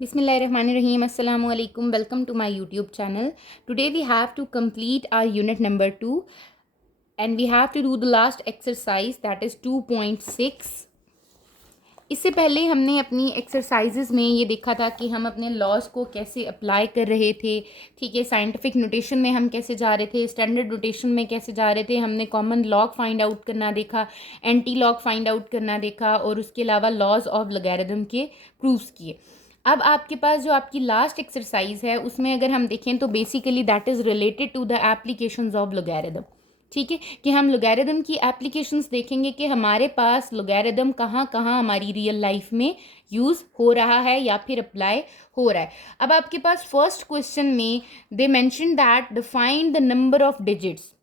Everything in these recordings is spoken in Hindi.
Bismillahirrahmanirrahim. Assalamu alaikum. Welcome to my YouTube channel. Today we have to complete our unit number 2 and we have to do the last exercise, that is 2.6. इससे पहले हमने अपनी एक्सरसाइजेज़ में ये देखा था कि हम अपने लॉज को कैसे अप्लाई कर रहे थे, ठीक है। साइंटिफिक नोटेशन में हम कैसे जा रहे थे, स्टैंडर्ड नोटेशन में कैसे जा रहे थे, हमने कॉमन लॉग फाइंड आउट करना देखा, एंटी लॉग फाइंड आउट करना देखा और उसके अलावा लॉज ऑफ लॉगरिथम के प्रूफ्स किए। अब आपके पास जो आपकी लास्ट एक्सरसाइज है उसमें अगर हम देखें तो basically that is related to the applications of logarithm, ठीक है, कि हम लॉगरिथम की एप्लीकेशंस देखेंगे कि हमारे पास लॉगरिथम कहाँ कहाँ हमारी रियल लाइफ में यूज़ हो रहा है या फिर अप्लाई हो रहा है। अब आपके पास फर्स्ट क्वेश्चन में they mention that the find the number of digits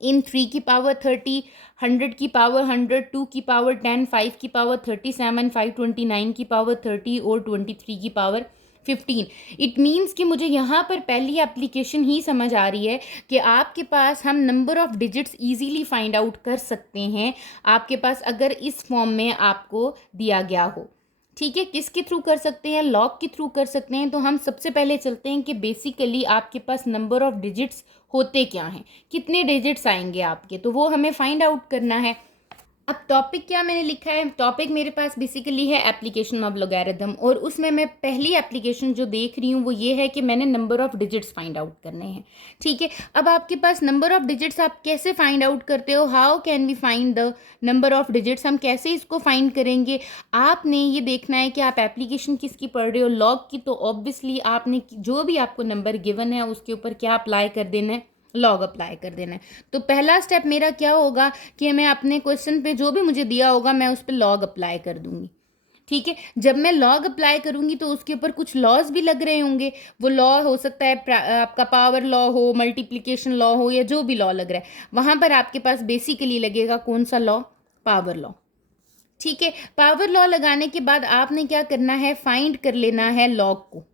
in 3 की पावर 30, 100 की पावर 100, 2 की पावर 10, 5 की पावर 37, 529 की पावर 30 और 23 की पावर 15। इट मीन्स कि मुझे यहाँ पर पहली एप्लीकेशन ही समझ आ रही है कि आपके पास हम number of digits easily find out कर सकते हैं आपके पास अगर इस फॉर्म में आपको दिया गया हो, ठीक है। किसके थ्रू कर सकते हैं? लॉग के थ्रू कर सकते हैं। तो हम सबसे पहले चलते हैं कि बेसिकली आपके पास नंबर ऑफ़ डिजिट्स होते क्या हैं, कितने डिजिट्स आएंगे आपके, तो वो हमें फाइंड आउट करना है। अब टॉपिक क्या मैंने लिखा है, टॉपिक मेरे पास बेसिकली है एप्लीकेशन ऑफ लॉगरिथम और उसमें मैं पहली एप्लीकेशन जो देख रही हूँ वो ये है कि मैंने number of digits find out करने हैं, ठीक है। अब आपके पास नंबर ऑफ़ डिजिट्स आप कैसे फाइंड आउट करते हो, how can we find the number of digits, हम कैसे इसको फाइंड करेंगे। आपने ये देखना है कि आप एप्लीकेशन किसकी पढ़ रहे हो, लॉग की, तो ऑब्वियसली आपने जो भी आपको नंबर गिवन है उसके ऊपर क्या अप्लाई कर देना है, लॉग अप्लाई कर देना है। तो पहला स्टेप मेरा क्या होगा कि मैं अपने क्वेश्चन पे जो भी मुझे दिया होगा मैं उस पर लॉग अप्लाई कर दूंगी, ठीक है। जब मैं लॉग अप्लाई करूंगी तो उसके ऊपर कुछ लॉज भी लग रहे होंगे। वो लॉ हो सकता है आपका पावर लॉ हो, मल्टीप्लिकेशन लॉ हो, या जो भी लॉ लग रहा है वहाँ पर आपके पास बेसिकली लगेगा कौन सा लॉ, पावर लॉ, ठीक है। पावर लॉ लगाने के बाद आपने क्या करना है, फाइंड कर लेना है लॉग को।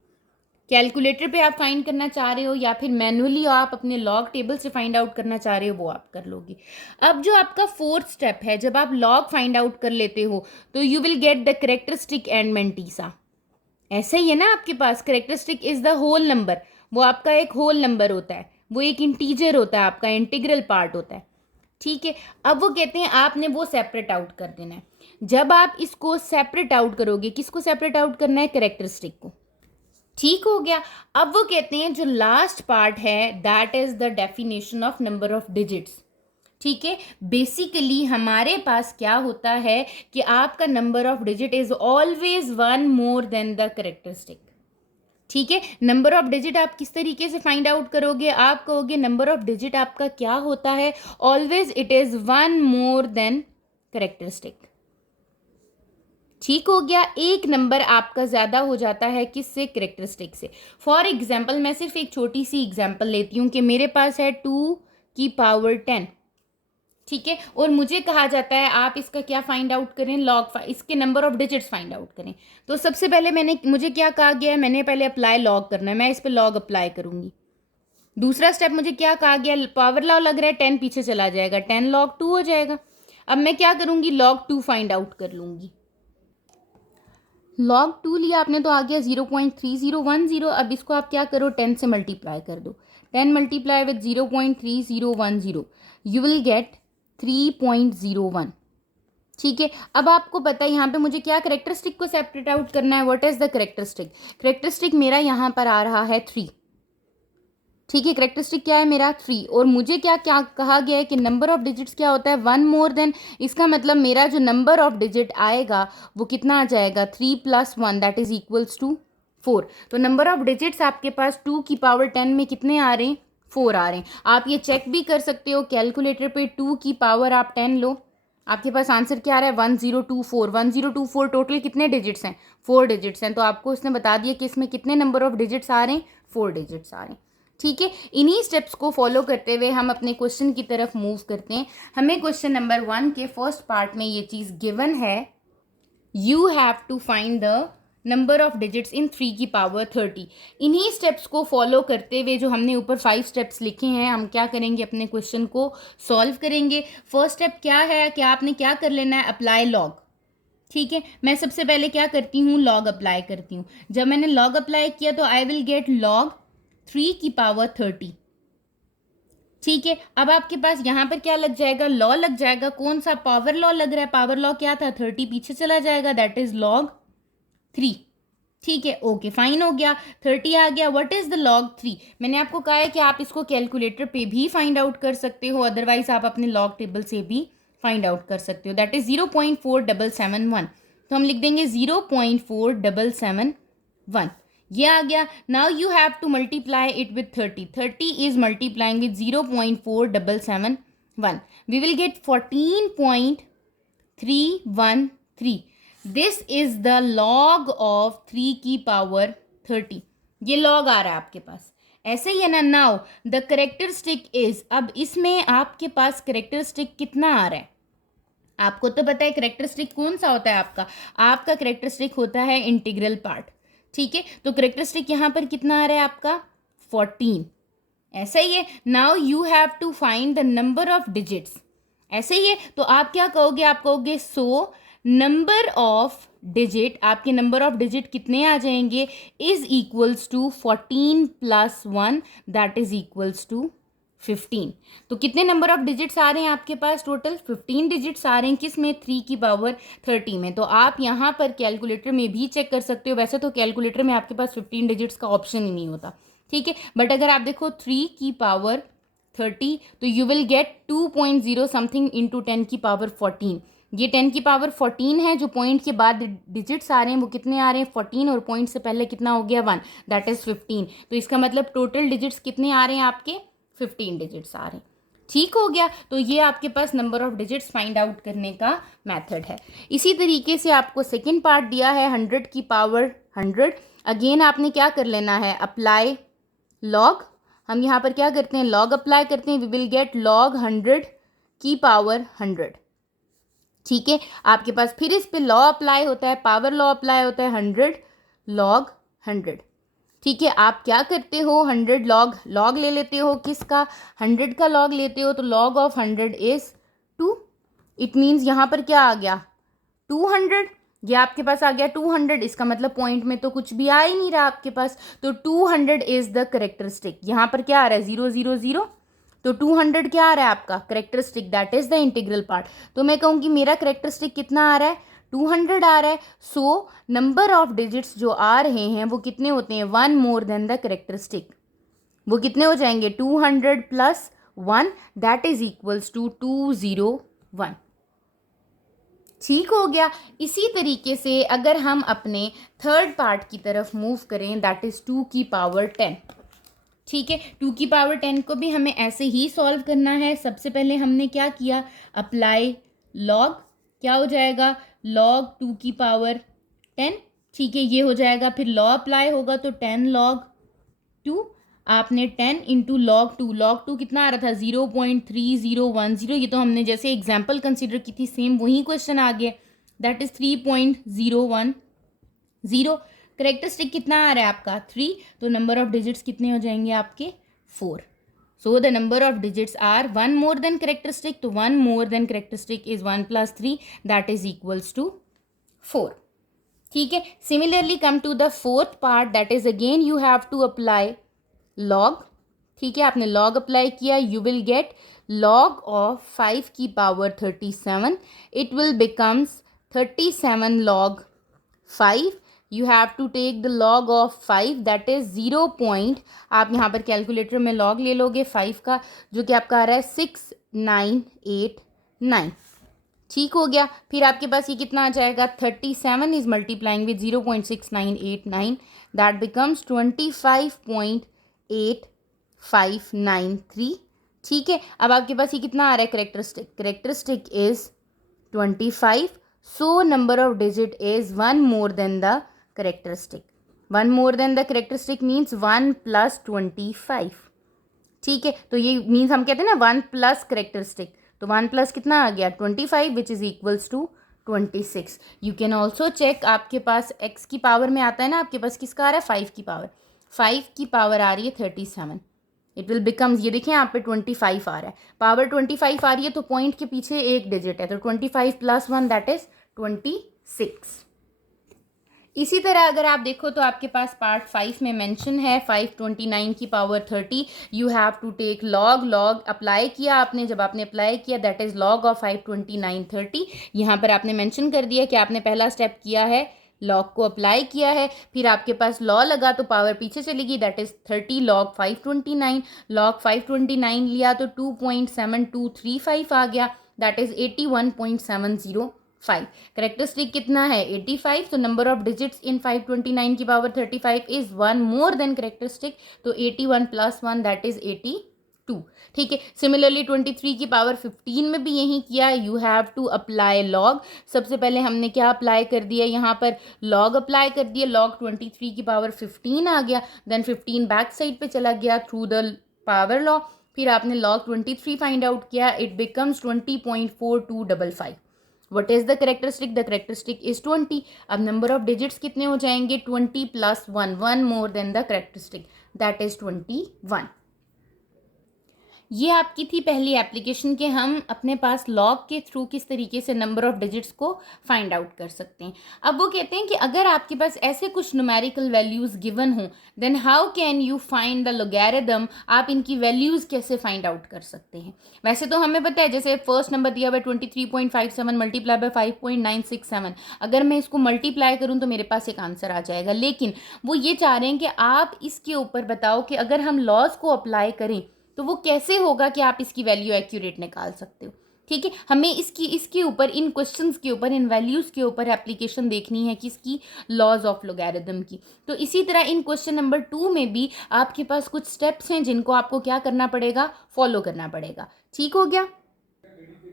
कैलकुलेटर पे आप फाइंड करना चाह रहे हो या फिर मैनुअली आप अपने लॉग टेबल से फाइंड आउट करना चाह रहे हो वो आप कर लोगे। अब जो आपका फोर्थ स्टेप है, जब आप लॉग फाइंड आउट कर लेते हो तो you will get the characteristic and mantissa. ऐसा ही है ना आपके पास, characteristic is the whole number, वो आपका एक होल नंबर होता है, वो एक इंटीजर होता है, आपका इंटीग्रल पार्ट होता है, ठीक है। अब वो कहते हैं आपने वो सेपरेट आउट कर देना है। जब आप इसको सेपरेट आउट करोगे, किसको सेपरेट आउट करना है, करेक्टरिस्टिक को, ठीक हो गया। अब वो कहते हैं जो लास्ट पार्ट है that is the definition of number of digits, ठीक है। बेसिकली हमारे पास क्या होता है कि आपका number of digit is always one more than the characteristic, ठीक है। नंबर ऑफ डिजिट आप किस तरीके से फाइंड आउट करोगे, आप कहोगे नंबर ऑफ डिजिट आपका क्या होता है, always it is one more than characteristic, ठीक हो गया। एक नंबर आपका ज़्यादा हो जाता है किससे, करेक्टरिस्टिक से। फॉर एग्जाम्पल मैं सिर्फ एक छोटी सी एग्जाम्पल लेती हूँ कि मेरे पास है 2 की पावर 10, ठीक है, और मुझे कहा जाता है आप इसका क्या फाइंड आउट करें, लॉग, इसके number of digits find out करें। तो सबसे पहले मुझे क्या कहा गया है, मैंने पहले अप्लाई लॉग करना है, मैं इस पर लॉग अप्लाई करूँगी। दूसरा स्टेप मुझे क्या कहा गया, पावर लॉ लग रहा है 10 पीछे चला जाएगा, 10 log 2 हो जाएगा। अब मैं क्या करूँगी, log 2 फाइंड आउट कर लूँगी। log 2 लिया आपने तो आ गया 0.3010। अब इसको आप क्या करो, 10 से मल्टीप्लाई कर दो, 10 multiply with 0.3010 you will gate 3.01, ठीक है। अब आपको पता है यहाँ पे मुझे क्या करेक्टरिस्टिक को सेपरेट आउट करना है, what is the characteristic, characteristic मेरा यहाँ पर आ रहा है 3, ठीक है। करेक्टरिस्टिक क्या है मेरा 3, और मुझे क्या क्या कहा गया है कि नंबर ऑफ डिजिट्स क्या होता है, वन मोर देन। इसका मतलब मेरा जो नंबर ऑफ डिजिट आएगा वो कितना आ जाएगा, 3 + 1 दैट इज इक्वल्स टू 4। तो नंबर ऑफ डिजिट्स आपके पास 2 की पावर 10 में कितने आ रहे हैं, 4 आ रहे हैं। आप ये चेक भी कर सकते हो कैलकुलेटर पे, 2 की पावर आप 10 लो, आपके पास आंसर क्या आ रहा है, 1024। 1024 टोटल कितने डिजिट्स हैं, 4 डिजिट्स हैं। तो आपको इसने बता दिया कि इसमें कितने नंबर ऑफ डिजिट्स आ रहे हैं, 4 डिजिट्स आ रहे हैं, ठीक है। इन्हीं स्टेप्स को फॉलो करते हुए हम अपने क्वेश्चन की तरफ मूव करते हैं। हमें क्वेश्चन नंबर 1 के फर्स्ट पार्ट में ये चीज़ गिवन है, you have to find the number of digits in 3 की पावर 30। इन्हीं स्टेप्स को फॉलो करते हुए जो हमने ऊपर 5 स्टेप्स लिखे हैं, हम क्या करेंगे, अपने क्वेश्चन को सॉल्व करेंगे। फर्स्ट स्टेप क्या है कि आपने क्या कर लेना है, अप्लाई लॉग, ठीक है, मैं सबसे पहले क्या करती हूँ, लॉग अप्लाई करती हूँ। जब मैंने लॉग अप्लाई किया तो आई विल गेट लॉग 3 की पावर 30। ठीक है, अब आपके पास यहाँ पर क्या लग जाएगा, लॉ लग जाएगा। कौन सा, पावर लॉ लग रहा है। पावर लॉ क्या था, 30 पीछे चला जाएगा, दैट इज लॉग 3। ठीक है, ओके फाइन हो गया, 30 आ गया। What is the log 3? मैंने आपको कहा है कि आप इसको कैलकुलेटर पे भी फाइंड आउट कर सकते हो, अदरवाइज आप अपने लॉग टेबल से भी फाइंड आउट कर सकते हो। That is 0.4771। तो हम लिख देंगे 0.4771, ये आ गया। Now you have to multiply it with 30। 30 is multiplying with 0.4771, we will get 14.313। This is the log of 3 की पावर 30। ये लॉग आ रहा है आपके पास, ऐसे ही है ना। नाउ द करेक्टरिस्टिक इज, अब इसमें आपके पास करेक्टरिस्टिक कितना आ रहा है, आपको तो पता है करेक्टरिस्टिक कौन सा होता है आपका करेक्टरिस्टिक होता है इंटीग्रल पार्ट। ठीक है, तो करेक्टरिस्टिक यहाँ पर कितना आ रहा है आपका, 14। ऐसा ही है। Now you have to find the number of digits, ऐसे ही है। तो आप क्या कहोगे, आप कहोगे सो नंबर ऑफ डिजिट, आपके नंबर ऑफ डिजिट कितने आ जाएंगे, is equals to 14 plus 1, that is equals to 15। तो कितने नंबर ऑफ डिजिट्स आ रहे हैं आपके पास, टोटल 15 डिजिट्स आ रहे हैं, किस में, 3 की पावर 30 में। तो आप यहाँ पर कैलकुलेटर में भी चेक कर सकते हो, वैसे तो कैलकुलेटर में आपके पास 15 डिजिट्स का ऑप्शन ही नहीं होता। ठीक है, बट अगर आप देखो 3 की पावर 30, तो you will gate 2.0 something into 10 की पावर 14। ये 10 की पावर 14 है, जो पॉइंट के बाद डिजिट्स आ रहे हैं वो कितने आ रहे हैं, 14, और पॉइंट से पहले कितना हो गया, 1, दैट इज 15। तो इसका मतलब टोटल डिजिट्स कितने आ रहे हैं आपके, 15 डिजिट्स आ रहे हैं। ठीक हो गया, तो ये आपके पास number of digits find out करने का मेथड है। इसी तरीके से आपको सेकेंड पार्ट दिया है 100 की पावर 100। अगेन आपने क्या कर लेना है, अप्लाई लॉग। हम यहाँ पर क्या करते हैं, लॉग अप्लाई करते हैं, वी विल गेट लॉग 100 की पावर 100। ठीक है, आपके पास फिर इस पे लॉ अप्लाई होता है, पावर लॉ अप्लाई होता है, 100 लॉग 100। ठीक है, आप क्या करते हो, 100 लॉग ले लेते हो, किसका, 100 का लॉग लेते हो, तो log of 100 is 2। It means यहाँ पर क्या आ गया, 200। ये आपके पास आ गया 200, इसका मतलब पॉइंट में तो कुछ भी आ ही नहीं रहा आपके पास, तो 200 इज द करेक्टरिस्टिक। यहाँ पर क्या आ रहा है, 0 0 0, तो 200 क्या आ रहा है आपका characteristic, that is the integral part. तो मैं कहूँगी मेरा करेक्टरिस्टिक कितना आ रहा है, 200 आ रहा है। सो नंबर ऑफ डिजिट्स जो आ रहे हैं वो कितने होते हैं, 1 मोर देन द करेक्टरिस्टिक। वो कितने हो जाएंगे, 200 plus 1, that is equals to 201। ठीक हो गया। इसी तरीके से अगर हम अपने थर्ड पार्ट की तरफ मूव करें, दैट इज 2 की पावर 10। ठीक है, 2 की पावर 10 को भी हमें ऐसे ही सॉल्व करना है। सबसे पहले हमने क्या किया, अप्लाई लॉग, क्या हो जाएगा, लॉग 2 की पावर 10। ठीक है, ये हो जाएगा, फिर लॉ अप्लाई होगा तो 10 लॉग 2, आपने 10 इंटू लॉग 2, लॉग 2 कितना आ रहा था, 0.3010। ये तो हमने जैसे एग्जाम्पल कंसिडर की थी, सेम वही क्वेश्चन आ गया, दैट इज 3.010। करेक्टरिस्टिक कितना आ रहा है आपका, 3, तो नंबर ऑफ डिजिट्स कितने हो जाएंगे आपके, 4। So the number of digits are 1 more than characteristic, तो 1 more than characteristic is 1 plus 3, that is equals to 4। ठीक है, similarly come to the fourth part, that is again you have to apply log. ठीक है, आपने लॉग अप्लाई किया, you will get log of 5 की power 37, it will becomes 37 log 5। You have to take the log of 5, that is 0. आप यहाँ पर कैलकुलेटर में लॉग ले लोगे 5 का, जो कि आपका आ रहा है 6989। ठीक हो गया, फिर आपके पास ये कितना आ जाएगा, 37 is multiplying with 0.6989, that becomes 25.8593। ठीक है, अब आपके पास ये कितना आ रहा है, characteristic, characteristic is 25। So number of digit is 1 more then the characteristic. 1 more then the characteristic means 1 plus 25। ठीक है, तो ये मीन्स हम कहते हैं ना 1 प्लस करेक्टरिस्टिक, तो 1 प्लस कितना आ गया, 25, which is equals to 26। You can also check, आपके पास x की पावर में आता है ना, आपके पास किसका आ रहा है, 5 की पावर, 5 की पावर आ रही है 37, इट विल बिकम्स, ये देखिए यहाँ पे 25 आ रहा है, पावर 25 आ रही है, तो पॉइंट के पीछे एक डिजिट है, तो 25 प्लस 1 दैट इज 27। 6। इसी तरह अगर आप देखो तो आपके पास पार्ट 5 में मेंशन है 529 की power 30, you have to take log apply किया आपने, जब आपने अप्लाई किया दैट इज़ लॉग ऑफ 529 30। यहाँ पर आपने मेंशन कर दिया कि आपने पहला स्टेप किया है, लॉग को अप्लाई किया है, फिर आपके पास लॉ लगा तो पावर पीछे चलेगी, दैट इज़ 30 लॉग 529। लॉग 529 लिया तो 2.7235 आ गया, दैट इज़ 81.705। करेक्टरिस्टिक कितना है 85, तो नंबर ऑफ डिजिट्स इन 529 की power 35 is 1 more than characteristic, तो 81 + 1 दैट इज 82। ठीक है, सिमिलरली 23 की पावर 15 में भी यही किया, you have to apply log. सबसे पहले हमने क्या अप्लाई कर दिया, यहाँ पर लॉग अप्लाई कर दिया, लॉग 23 की पावर 15 आ गया, देन 15 बैक साइड पे चला गया थ्रू द पावर लॉ, फिर आपने लॉग 23 फाइंड आउट किया, it becomes 20.4255। What is the characteristic, the characteristic is 20। अब नंबर ऑफ डिजिट्स कितने हो जाएंगे 20 + 1, 1 more then the characteristic, that is 21। ये आपकी थी पहली एप्लीकेशन कि हम अपने पास लॉग के थ्रू किस तरीके से नंबर ऑफ डिजिट्स को फाइंड आउट कर सकते हैं। अब वो कहते हैं कि अगर आपके पास ऐसे कुछ न्यूमेरिकल वैल्यूज़ गिवन हों then how can you find the logarithm, आप इनकी वैल्यूज़ कैसे फाइंड आउट कर सकते हैं। वैसे तो हमें पता है, जैसे फर्स्ट नंबर दिया हुआ है 23.57 मल्टीप्लाई बाय 5.967, अगर मैं इसको मल्टीप्लाई करूँ तो मेरे पास एक आंसर आ जाएगा, लेकिन वो ये चाह रहे हैं कि आप इसके ऊपर बताओ कि अगर हम लॉज को अप्लाई करें तो वो कैसे होगा कि आप इसकी वैल्यू एक्यूरेट निकाल सकते हो। ठीक है, हमें इसके ऊपर, इन क्वेश्चंस के ऊपर, इन वैल्यूज़ के ऊपर एप्लीकेशन देखनी है किसकी, लॉज ऑफ लोगैरिथम की। तो इसी तरह इन क्वेश्चन नंबर 2 में भी आपके पास कुछ स्टेप्स हैं जिनको आपको क्या करना पड़ेगा, फॉलो करना पड़ेगा। ठीक हो गया,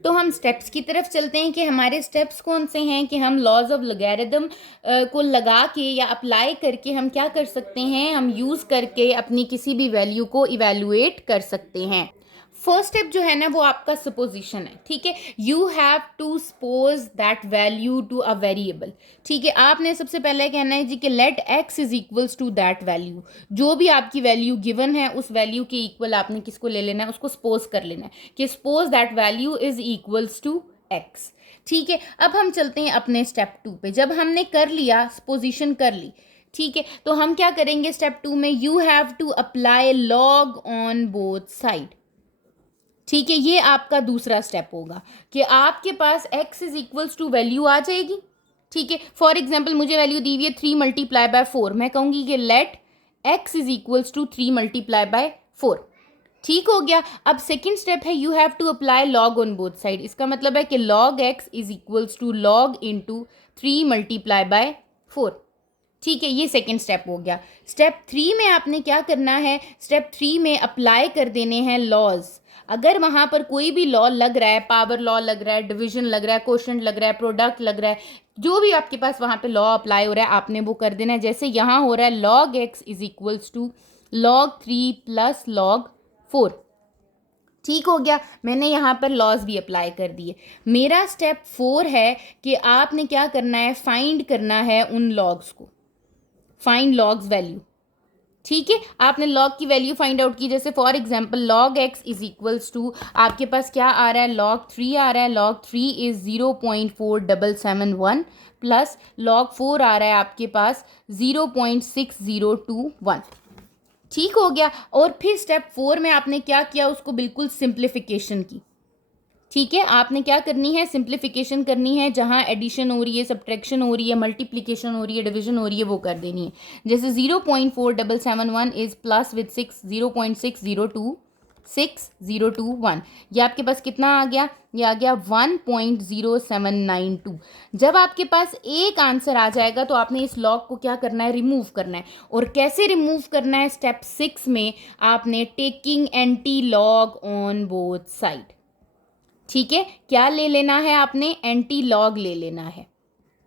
तो हम स्टेप्स की तरफ चलते हैं कि हमारे स्टेप्स कौन से हैं कि हम लॉज ऑफ लोगैरिथम को लगा के या अप्लाई करके हम क्या कर सकते हैं, हम यूज़ करके अपनी किसी भी वैल्यू को इवेलुएट कर सकते हैं। फर्स्ट स्टेप जो है ना वो आपका सपोजिशन है। ठीक है, you have to suppose that value to a variable. ठीक है, आपने सबसे पहले कहना है जी कि let x is equals to that value, जो भी आपकी वैल्यू गिवन है उस वैल्यू के इक्वल आपने किसको ले लेना है, उसको सपोज कर लेना है कि suppose that value is equals to x. ठीक है, अब हम चलते हैं अपने स्टेप 2 पे। जब हमने कर लिया, सपोजिशन कर ली, ठीक है, तो हम क्या करेंगे स्टेप 2 में, you have to apply log on both side. ठीक है, ये आपका दूसरा स्टेप होगा कि आपके पास x is equals to value आ जाएगी। ठीक है, फॉर एग्जाम्पल मुझे वैल्यू दी हुई है 3 मल्टीप्लाई बाय 4, मैं कहूँगी कि let x is equals to 3 multiply by 4। ठीक हो गया, अब सेकेंड स्टेप है you have to apply log on both side. इसका मतलब है कि log x is equals to log into 3 multiply by 4। ठीक है, ये सेकेंड स्टेप हो गया। स्टेप 3 में आपने क्या करना है, स्टेप 3 में अप्लाई कर देने हैं लॉज। अगर वहाँ पर कोई भी लॉ लग रहा है, पावर लॉ लग रहा है, डिवीजन लग रहा है, कोशेंट लग रहा है, प्रोडक्ट लग रहा है, जो भी आपके पास वहाँ पे लॉ अप्लाई हो रहा है आपने वो कर देना है। जैसे यहाँ हो रहा है log x is equals to log 3 plus log 4। ठीक हो गया, मैंने यहाँ पर लॉज भी अप्लाई कर दिए। मेरा स्टेप 4 है कि आपने क्या करना है, फाइंड करना है उन लॉग्स को, फाइंड लॉग्स वैल्यू। ठीक है, आपने लॉग की वैल्यू फाइंड आउट की, जैसे for example log x is equals to आपके पास क्या आ रहा है, लॉग 3 आ रहा है, लॉग 3 इज 0.4771 प्लस लॉग 4 आ रहा है आपके पास 0.6021। ठीक हो गया, और फिर स्टेप 4 में आपने क्या किया, उसको बिल्कुल सिंप्लीफिकेशन की। ठीक है, आपने क्या करनी है, सिंप्लीफिकेशन करनी है, जहाँ एडिशन हो रही है, सब्ट्रैक्शन हो रही है, मल्टीप्लिकेशन हो रही है, डिवीजन हो रही है, वो कर देनी है। जैसे 0.4771 इज प्लस विद 6 0.6021, ये आपके पास कितना आ गया, ये आ गया 1.0792। जब आपके पास एक आंसर आ जाएगा तो आपने इस लॉग को क्या करना है, रिमूव करना है। और कैसे रिमूव करना है, स्टेप 6 में आपने taking anti log on both side. ठीक है, क्या ले लेना है आपने, एंटी लॉग ले लेना है।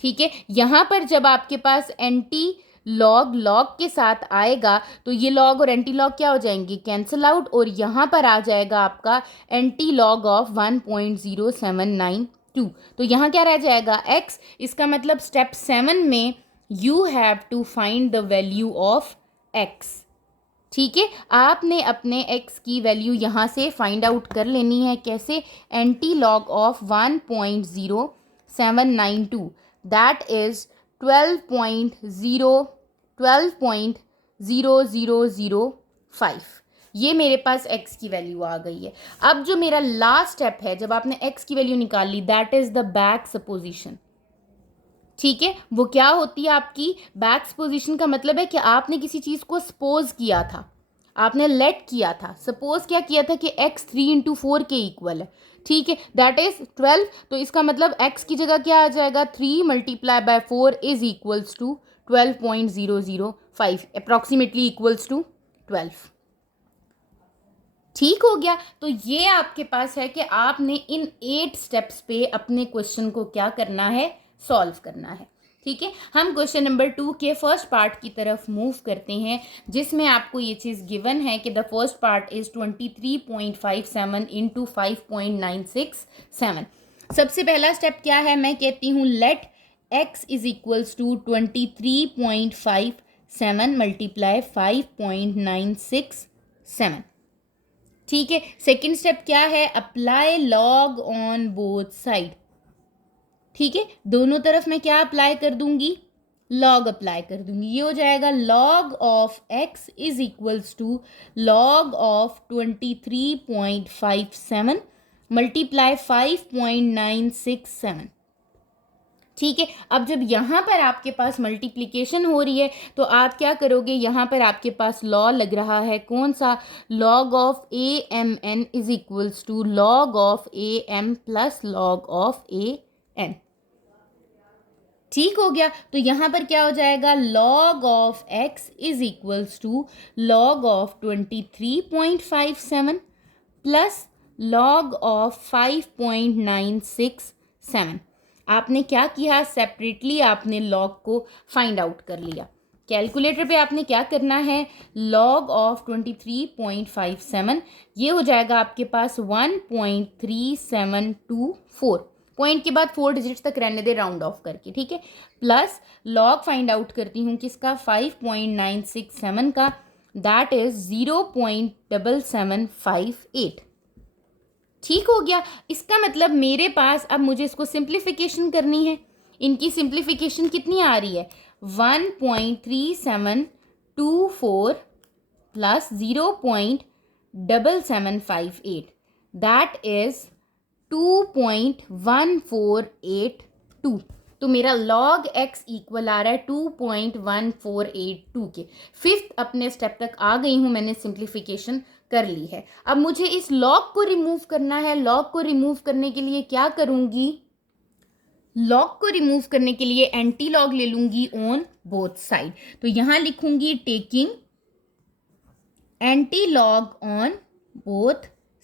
ठीक है, यहाँ पर जब आपके पास एंटी लॉग लॉग के साथ आएगा तो ये लॉग और एंटी लॉग क्या हो जाएंगे, कैंसिल आउट, और यहाँ पर आ जाएगा आपका एंटी लॉग ऑफ 1.0792। तो यहाँ क्या रह जाएगा, x। इसका मतलब स्टेप 7 में you have to find the value of x। ठीक है, आपने अपने x की वैल्यू यहाँ से फाइंड आउट कर लेनी है। कैसे, anti log of 1.0792, that is 12.0005। ये मेरे पास x की वैल्यू आ गई है। अब जो मेरा लास्ट स्टेप है, जब आपने x की वैल्यू निकाल ली, that is the back supposition. ठीक है, वो क्या होती है आपकी बैक सपोजिशन का मतलब है कि आपने किसी चीज को सपोज किया था, आपने लेट किया था, सपोज क्या किया था कि x 3 × 4 के इक्वल है। ठीक है, दैट इज 12। तो इसका मतलब x की जगह क्या आ जाएगा, 3 × 4 is equals to 12.005, approximately equals to 12। ठीक हो गया। तो ये आपके पास है कि आपने इन 8 स्टेप्स पे अपने क्वेश्चन को क्या करना है, सॉल्व करना है। ठीक है, हम क्वेश्चन नंबर 2 के फर्स्ट पार्ट की तरफ मूव करते हैं, जिसमें आपको ये चीज़ गिवन है कि the first part is 23.57 into 5.967। सबसे पहला स्टेप क्या है, मैं कहती हूँ let x is equals to 23.57 multiply 5.967। ठीक है, सेकेंड स्टेप क्या है, apply log on both side. ठीक है, दोनों तरफ मैं क्या अप्लाई कर दूंगी, लॉग अप्लाई कर दूंगी। ये हो जाएगा log of x is equals to log of 23.57 multiply 5.967। ठीक है, अब जब यहाँ पर आपके पास मल्टीप्लिकेशन हो रही है तो आप क्या करोगे, यहाँ पर आपके पास लॉ लग रहा है, कौन सा, log of A M N is equals to log of A M plus log of A N. ठीक हो गया। तो यहाँ पर क्या हो जाएगा, log of x is equals to log of 23.57 plus log of 5.967। आपने क्या किया, सेपरेटली आपने लॉग को फाइंड आउट कर लिया। कैलकुलेटर पे आपने क्या करना है, लॉग ऑफ 23.57, ये हो जाएगा आपके पास 1.3724, पॉइंट के बाद 4 डिजिट्स तक रहने दे राउंड ऑफ करके। ठीक है, प्लस लॉग फाइंड आउट करती हूँ किसका, 5.967 का, दैट इज 0.7758। ठीक हो गया। इसका मतलब मेरे पास अब मुझे इसको सिंप्लीफिकेशन करनी है। इनकी सिंप्लीफिकेशन कितनी आ रही है, 1.3724 प्लस 0.7758, दैट इज 2.1482। तो मेरा log x इक्वल आ रहा है 2.1482 के। फिफ्थ अपने स्टेप तक आ गई हूँ, मैंने सिंप्लीफिकेशन कर ली है। अब मुझे इस log को रिमूव करना है। log को रिमूव करने के लिए क्या करूँगी, log को रिमूव करने के लिए एंटी लॉग ले लूँगी ऑन बोथ साइड। तो यहाँ लिखूँगी taking anti log on both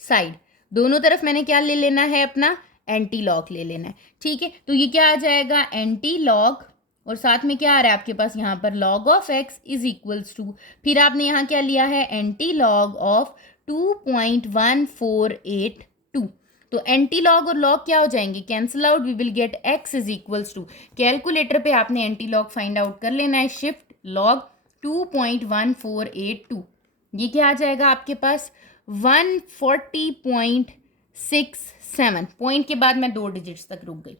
side. दोनों तरफ मैंने क्या ले लेना है, अपना एंटी लॉग ले लेना है। ठीक है, तो ये क्या आ जाएगा, एंटी लॉग, और साथ में क्या आ रहा है आपके पास यहाँ पर log of x is equals to, फिर आपने यहाँ क्या लिया है, एंटी लॉग ऑफ 2.1482। तो एंटी लॉग और लॉग क्या हो जाएंगे, cancel out, we will get x is equals to, calculator पे आपने एंटी लॉग फाइंड आउट कर लेना है, शिफ्ट लॉग 2.1482, ये क्या आ जाएगा आपके पास 140.67, पॉइंट के बाद मैं 2 डिजिट्स तक रुक गई।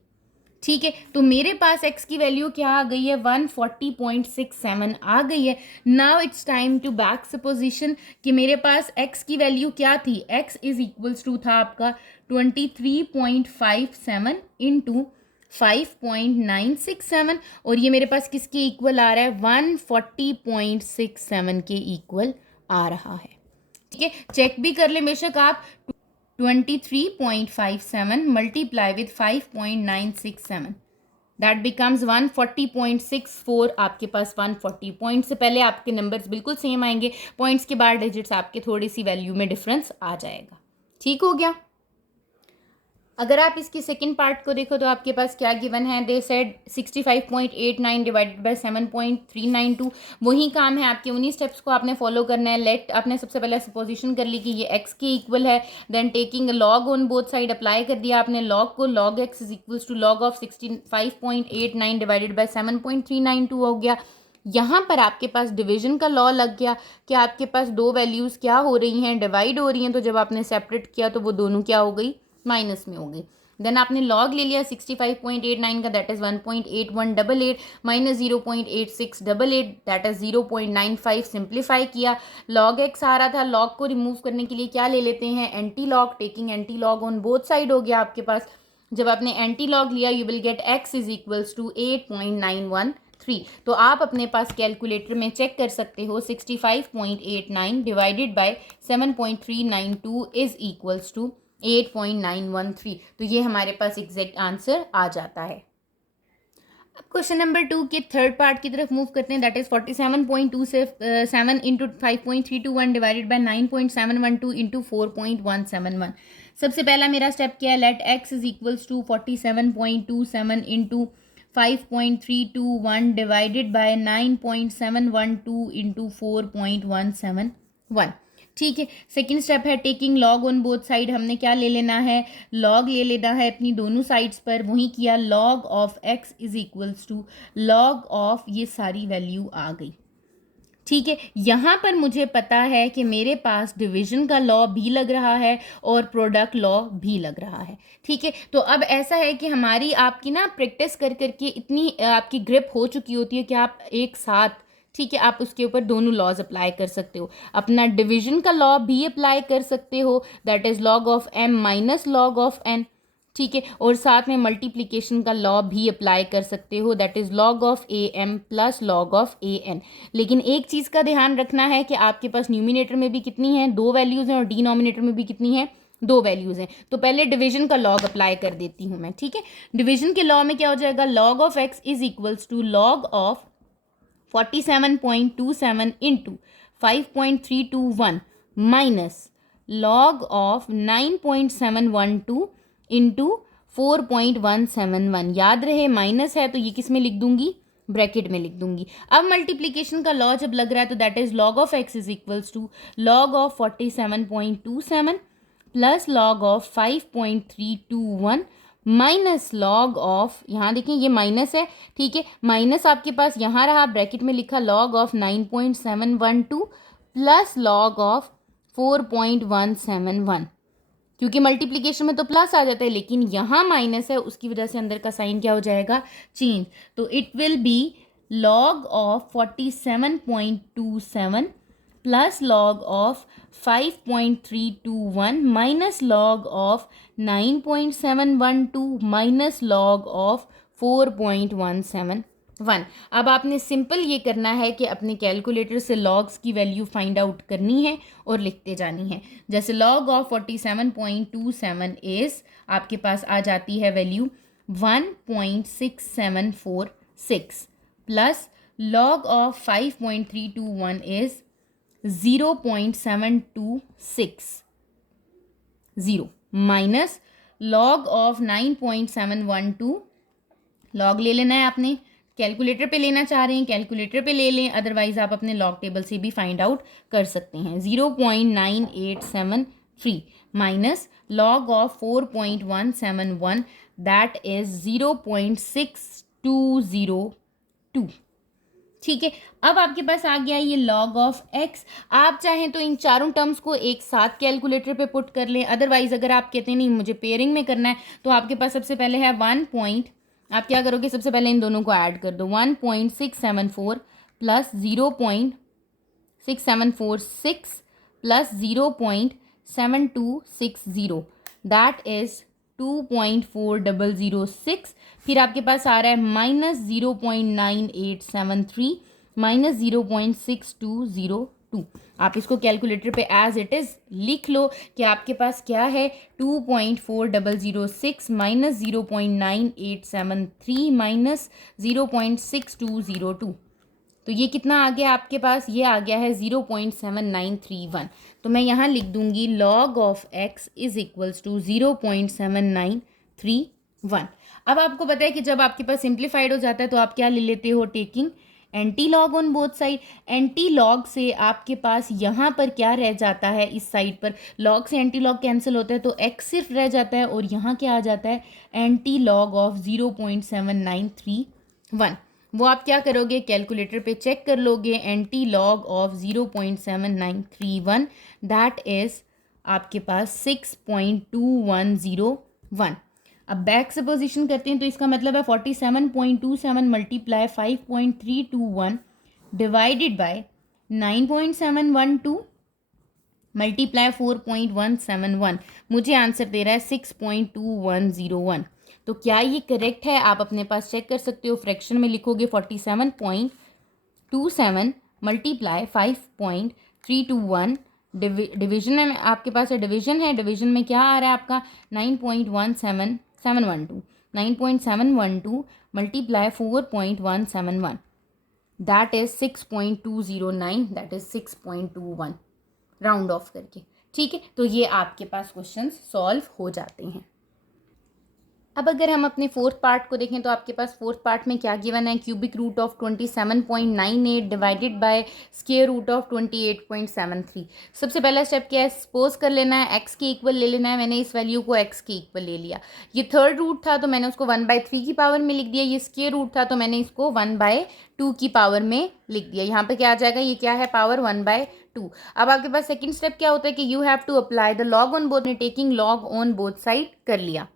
ठीक है, तो मेरे पास x की वैल्यू क्या आ गई है, 140.67 आ गई है। Now it's time to back supposition कि मेरे पास x की वैल्यू क्या थी, x इज इक्वल्स टू था आपका 23.57 इंटू 5.967, और ये मेरे पास किसके इक्वल आ रहा है, 140.67 के इक्वल आ रहा है। ठीक है, चेक भी कर ले बेशक आप, 23.57 मल्टीप्लाई विथ 5.967, दैट बिकम्स 140.64। आपके पास 140 पॉइंट से पहले आपके नंबर्स बिल्कुल सेम आएंगे, पॉइंट्स के बाद डिजिट्स आपके थोड़ी सी वैल्यू में डिफरेंस आ जाएगा। ठीक हो गया। अगर आप इसके सेकंड पार्ट को देखो तो आपके पास क्या गिवन है, दे सेड 65.89 डिवाइडेड बाय 7.392। वही काम है आपके, उन्हीं स्टेप्स को आपने फॉलो करना है। लेट आपने सबसे पहले सपोजिशन कर ली कि ये x के इक्वल है, then taking log on both side apply कर दिया आपने लॉग को, log x is equals to log of 65.89 divided by 7.392 हो गया। यहाँ पर आपके पास डिवीजन का लॉ लग गया कि आपके पास दो वैल्यूज़ क्या हो रही हैं, डिवाइड हो रही हैं, तो जब आपने सेपरेट किया तो वो दोनों क्या हो गई, माइनस में हो गई। देन आपने लॉग ले लिया 65.89 का, that is 1.8188 minus 0.8688 that is 0.95, simplify किया, लॉग एक्स आ रहा था, लॉग को रिमूव करने के लिए क्या ले लेते हैं, anti log, taking anti log on both side हो गया आपके पास। जब आपने एंटी लॉग लिया you will get x is equals to 8.913। तो आप अपने पास कैलकुलेटर में चेक कर सकते हो 65.89 divided by 7.392 is equals to 8.913। तो ये हमारे पास एग्जैक्ट आंसर आ जाता है। अब क्वेश्चन नंबर 2 के थर्ड पार्ट की तरफ मूव करते हैं, that is 47.27 into 5.321 divided by 9.712 into 4.171। सबसे पहला मेरा स्टेप क्या है, let x is equals to 47.27 into 5.321 divided by 9.712 into 4.171। ठीक है, सेकेंड स्टेप है taking log on both side. हमने क्या ले लेना है, लॉग ले लेना है अपनी दोनों साइड्स पर। वही किया, log of x is equals to log of, ये सारी वैल्यू आ गई। ठीक है, यहाँ पर मुझे पता है कि मेरे पास डिवीजन का लॉ भी लग रहा है और प्रोडक्ट लॉ भी लग रहा है। ठीक है, तो अब ऐसा है कि हमारी आपकी ना प्रैक्टिस कर करके इतनी आपकी ग्रिप हो चुकी होती है कि आप एक साथ, ठीक है, आप उसके ऊपर दोनों लॉज अप्लाई कर सकते हो। अपना डिवीजन का लॉ भी अप्लाई कर सकते हो, that is log of M minus log of N. ठीक है, और साथ में मल्टीप्लिकेशन का लॉ भी अप्लाई कर सकते हो, that is log of A M plus log of A N. लेकिन एक चीज़ का ध्यान रखना है कि आपके पास न्यूमिनेटर में भी कितनी है, 2 वैल्यूज़ हैं, और डिनोमिनेटर में भी कितनी है, 2 वैल्यूज़ हैं। तो पहले डिवीजन का लॉग अप्लाई कर देती हूँ मैं। ठीक है, डिवीजन के लॉ में क्या हो जाएगा, log of x is equals to log of 47.27 into 5.321 minus log of 9.712 into 4.171। याद रहे माइनस है तो ये किस में लिख दूंगी, ब्रैकेट में लिख दूंगी। अब मल्टीप्लिकेशन का लॉ जब लग रहा है तो that is log of x is equals to log of 47.27 plus log of 5.321 minus log of, यहाँ देखें ये माइनस है, ठीक है, माइनस आपके पास यहाँ रहा, ब्रैकेट में लिखा log of 9.712 plus log of 4.171। क्योंकि मल्टीप्लिकेशन में तो प्लस आ जाता है लेकिन यहाँ माइनस है, उसकी वजह से अंदर का साइन क्या हो जाएगा, चेंज। तो it will be log of 47.27 plus log of 5.321 minus log of 9.712 minus log of 4.171। अब आपने सिंपल ये करना है कि अपने कैलकुलेटर से लॉग्स की वैल्यू फाइंड आउट करनी है और लिखते जानी है। जैसे लॉग ऑफ 47.27 इज आपके पास आ जाती है value 1.6746 plus log of 5.321 is 0.726 minus log of 9.712, log ले लेना है आपने, कैलकुलेटर पे लेना चाह रहे हैं कैलकुलेटर पे ले लें, अदरवाइज आप अपने लॉग टेबल से भी फाइंड आउट कर सकते हैं। 0.9873 minus log of 4.171 that is 0.6202। ठीक है, अब आपके पास आ गया ये लॉग ऑफ एक्स। आप चाहें तो इन चारों टर्म्स को एक साथ कैलकुलेटर पे पुट कर लें, अदरवाइज अगर आप कहते हैं नहीं मुझे पेयरिंग में करना है तो आपके पास सबसे पहले है आप क्या करोगे, सबसे पहले इन दोनों को ऐड कर दो, 1.674 प्लस 0.6746 प्लस 0.7260 दैट इज 2.4006। फिर आपके पास आ रहा है माइनस 0.9873 माइनस 0.6202। आप इसको कैलकुलेटर पे एज इट इज़ लिख लो कि आपके पास क्या है, 2.4006 माइनस 0.9873 माइनस 0.6202। तो ये कितना आ गया आपके पास, ये आ गया है 0.7931। तो मैं यहाँ लिख दूंगी log of x is equals to 0.7931। अब आपको पता है कि जब आपके पास सिंप्लीफाइड हो जाता है तो आप क्या ले लेते हो, taking anti log on both side. Anti log से आपके पास यहाँ पर क्या रह जाता है, इस साइड पर लॉग से एंटी लॉग कैंसिल होता है तो एक्स सिर्फ रह जाता है और यहाँ क्या आ जाता है, एंटी लॉग ऑफ 0.7931। वो आप क्या करोगे, कैलकुलेटर पे चेक कर लोगे, anti log of 0.7931 that is आपके पास 6.2101। अब बैक सपोजिशन करते हैं तो इसका मतलब है 47.27 मल्टीप्लाई 5.321 डिवाइडेड बाय 9.712 मल्टीप्लाई 4.171, मुझे आंसर दे रहा है 6.2101। तो क्या ये करेक्ट है? आप अपने पास चेक कर सकते हो। फ्रैक्शन में लिखोगे 47.27 मल्टीप्लाई 5.321, डिवीजन में आपके पास डिवीजन है, डिवीजन में क्या आ रहा है आपका 9.712 multiply 4.171, that is 6.209, that is 6.21 round off करके। ठीक है, तो ये आपके पास क्वेश्चंस सॉल्व हो जाते हैं। अब अगर हम अपने फोर्थ पार्ट को देखें तो आपके पास फोर्थ पार्ट में क्या गिवन है, cubic root of 27.98 divided by square root of 28.73। सबसे पहला स्टेप क्या है, सपोज कर लेना है एक्स के इक्वल ले लेना है। मैंने इस वैल्यू को एक्स के इक्वल ले लिया। ये थर्ड रूट था तो मैंने उसको 1/3 की पावर में लिख दिया। ये स्क्वायर रूट था तो मैंने इसको 1/2 की पावर में लिख दिया। यहाँ पे क्या आ जाएगा, ये क्या है, पावर 1/2। अब आपके पास सेकंड स्टेप क्या होता है कि you have to apply the log on both, taking log on both side कर लिया।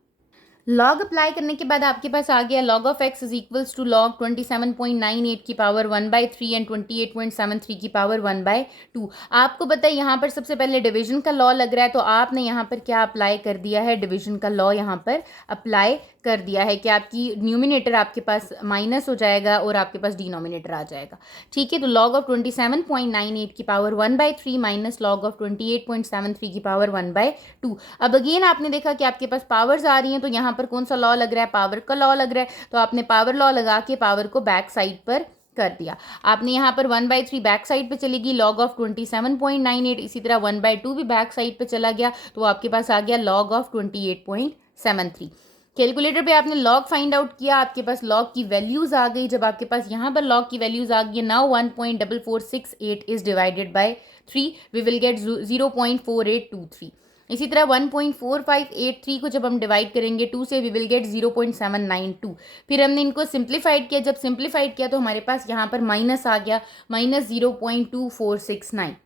लॉग अप्लाई करने के बाद आपके पास आ गया log of x is equals to log 27.98 की पावर 1/3 एंड 28.73 की पावर 1/2। आपको पता है यहाँ पर सबसे पहले डिवीजन का लॉ लग रहा है, तो आपने यहाँ पर क्या अप्लाई कर दिया है, डिवीजन का लॉ यहाँ पर अप्लाई कर दिया है कि आपकी न्यूमिनेटर आपके पास माइनस हो जाएगा और आपके पास डिनोमिनेटर आ जाएगा। ठीक है, तो लॉग ऑफ 27.98 की पावर 1/3 माइनस लॉग ऑफ 28.73 की पावर 1/2। अब अगेन आपने देखा कि आपके पास पावर्स आ रही हैं, तो यहाँ पर कौन सा लॉ लग रहा है, पावर का लॉ लग रहा है। तो आपने पावर लॉ लगा के पावर को बैक साइड पर कर दिया। आपने यहाँ पर 1/3 बैक साइड पे चलेगी, लॉग ऑफ 27.98, इसी तरह 1/2 भी बैक साइड पे चला गया, तो आपके पास आ गया लॉग ऑफ 28.73। कैलकुलेटर पे आपने लॉग फाइंड आउट किया, आपके पास लॉग की वैल्यूज आ गई। जब आपके पास यहाँ पर लॉग की वैल्यूज आ गई, now 1.4468 is divided by 3, we will get 0.4823। इसी तरह 1.4583 को जब हम डिवाइड करेंगे 2 से, वी विल गेट 0.792। फिर हमने इनको सिंप्लीफाइड किया, जब सिंप्लीफाइड किया तो हमारे पास यहाँ पर माइनस आ गया, माइनस 0.2469।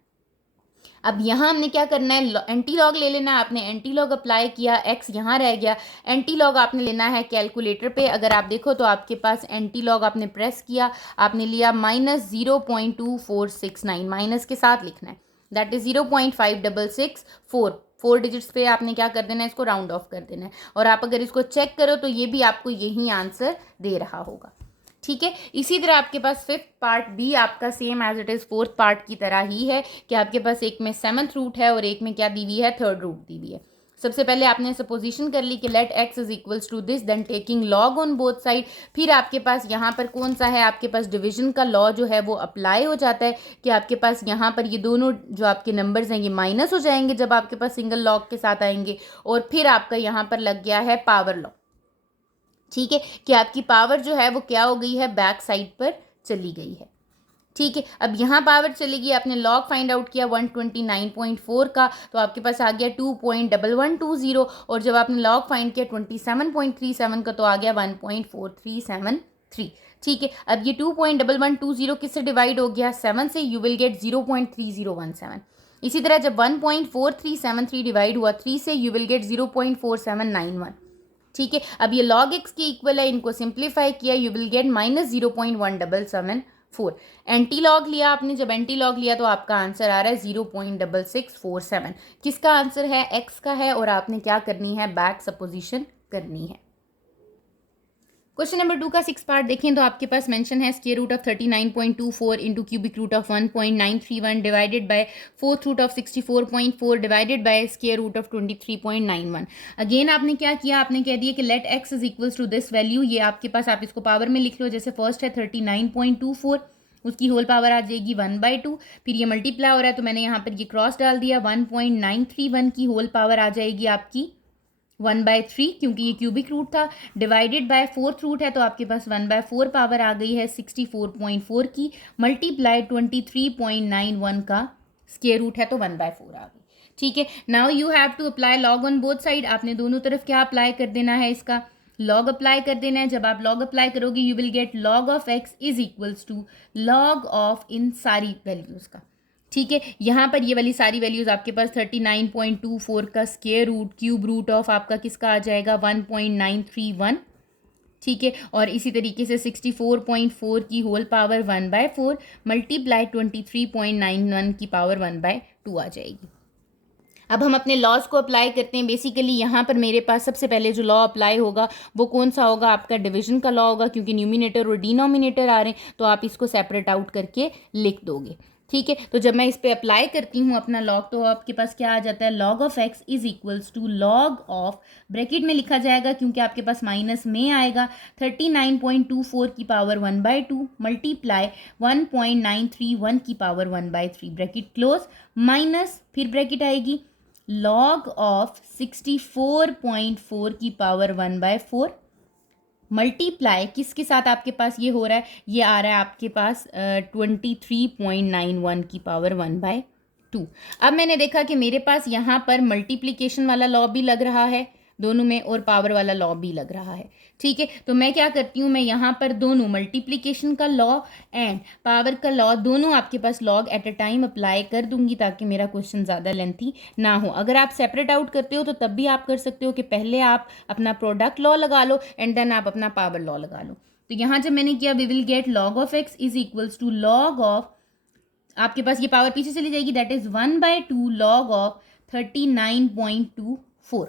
अब यहाँ हमने क्या करना है, एंटी लॉग ले लेना है। आपने एंटी लॉग अप्लाई किया, एक्स यहाँ रह गया। एंटी लॉग आपने लेना है कैलकुलेटर पे। अगर आप देखो तो आपके पास एंटी लॉग आपने प्रेस किया, आपने लिया माइनस 0.2469, माइनस के साथ लिखना है, दैट इज 0.5664। 4 डिजिट्स पे आपने क्या कर देना है, इसको राउंड ऑफ कर देना है। और आप अगर इसको चेक करो तो ये भी आपको यही आंसर दे रहा होगा। ठीक है, इसी तरह आपके पास फिफ्थ पार्ट भी आपका same as it is fourth part की तरह ही है कि आपके पास एक में सेवंथ रूट है और एक में क्या दी हुई है, थर्ड रूट दी हुई है। सबसे पहले आपने सपोजिशन कर ली कि let x is equals to this, then taking log on both side. फिर आपके पास यहाँ पर कौन सा है, आपके पास डिवीजन का लॉ जो है वो अप्लाई हो जाता है कि आपके पास यहाँ पर ये दोनों जो आपके नंबर्स हैं ये माइनस हो जाएंगे जब आपके पास सिंगल लॉग के साथ आएंगे। और फिर आपका यहाँ पर लग गया है पावर लॉ। ठीक है, कि आपकी पावर जो है वो क्या हो गई है, बैक साइड पर चली गई है। ठीक है, अब यहाँ पावर चलेगी, आपने लॉग फाइंड आउट किया 129.4 का, तो आपके पास आ गया 2.1120। और जब आपने लॉग फाइंड किया 27.37 का, तो आ गया 1.4373। ठीक है, अब ये 2.1120 किससे डिवाइड हो गया, 7 से, यू विल गेट 0.3017। इसी तरह जब 1.4373 डिवाइड हुआ 3 से, यू विल गेट 0.4791। ठीक है, अब ये log x के इक्वल है, इनको सिंप्लीफाई किया, you will get minus 0.1774। Anti log लिया आपने, जब एंटी लॉग लिया तो आपका आंसर आ रहा है 0.6647। किसका आंसर है, x का है, और आपने क्या करनी है, बैक सपोजिशन करनी है। क्वेश्चन नंबर 2 का 6 पार्ट देखें तो आपके पास मेंशन है square root of 39.24 into cubic root of 1.931 divided by fourth root of 64.4 divided by square root of 23.91। Again आपने क्या किया, आपने कह दिया कि let x is equals to this value. ये आपके पास, आप इसको पावर में लिख लो, जैसे फर्स्ट है 39.24, उसकी होल पावर आ जाएगी 1/2। फिर ये मल्टीप्लाई हो रहा है तो मैंने यहाँ पर ये क्रॉस डाल दिया, 1.931 की होल पावर आ जाएगी आपकी 1/3, क्योंकि ये क्यूबिक रूट था, डिवाइडेड बाय फोर्थ रूट है तो आपके पास 1/4 पावर आ गई है 64.4 की, मल्टीप्लाई 23.91 का स्क्वायर रूट है तो 1/4 आ गई। ठीक है, now you have to apply log on both side. आपने दोनों तरफ क्या अप्लाई कर देना है, इसका लॉग अप्लाई कर देना है। जब आप लॉग अप्लाई करोगे you will get log of x is equals to log of in सारी वैल्यूज का, ठीक है, यहाँ पर ये वाली सारी वैल्यूज़ आपके पास 39.24 का square root cube root of आपका किसका आ जाएगा 1.931। ठीक है, और इसी तरीके से 64.4 की होल पावर 1/4 मल्टीप्लाई 23.91 की पावर 1/2 आ जाएगी। अब हम अपने लॉज को अप्लाई करते हैं। बेसिकली यहाँ पर मेरे पास सबसे पहले जो लॉ अप्लाई होगा वो कौन सा होगा, आपका डिवीजन का लॉ होगा, क्योंकि न्यूमिनेटर और डिनोमिनेटर आ रहे हैं तो आप इसको सेपरेट आउट करके लिख दोगे। ठीक है, तो जब मैं इस पे अप्लाई करती हूँ अपना लॉग तो आपके पास क्या आ जाता है, log of x is equals to log of, bracket में लिखा जाएगा क्योंकि आपके पास माइनस में आएगा, 39.24 की पावर 1/2 मल्टीप्लाई 1.931 की पावर 1/3 ब्रैकेट क्लोज, माइनस फिर ब्रैकेट आएगी log ऑफ 64.4 की पावर 1/4 मल्टीप्लाई किसके साथ आपके पास ये हो रहा है, ये आ रहा है आपके पास 23.91 की पावर 1/2। अब मैंने देखा कि मेरे पास यहाँ पर मल्टीप्लिकेशन वाला लॉ भी लग रहा है दोनों में और पावर वाला लॉ भी लग रहा है। ठीक है, तो मैं क्या करती हूँ, मैं यहाँ पर दोनों मल्टीप्लिकेशन का लॉ एंड पावर का लॉ दोनों आपके पास log at a time apply कर दूंगी ताकि मेरा क्वेश्चन ज़्यादा लेंथी ना हो। अगर आप सेपरेट आउट करते हो तो तब भी आप कर सकते हो कि पहले आप अपना प्रोडक्ट लॉ लगा लो एंड देन आप अपना पावर लॉ लगा लो। तो यहाँ जब मैंने किया we will get log of x is equals to log of, आपके पास ये पावर पीछे चली जाएगी, that is 1/2 log of 39.24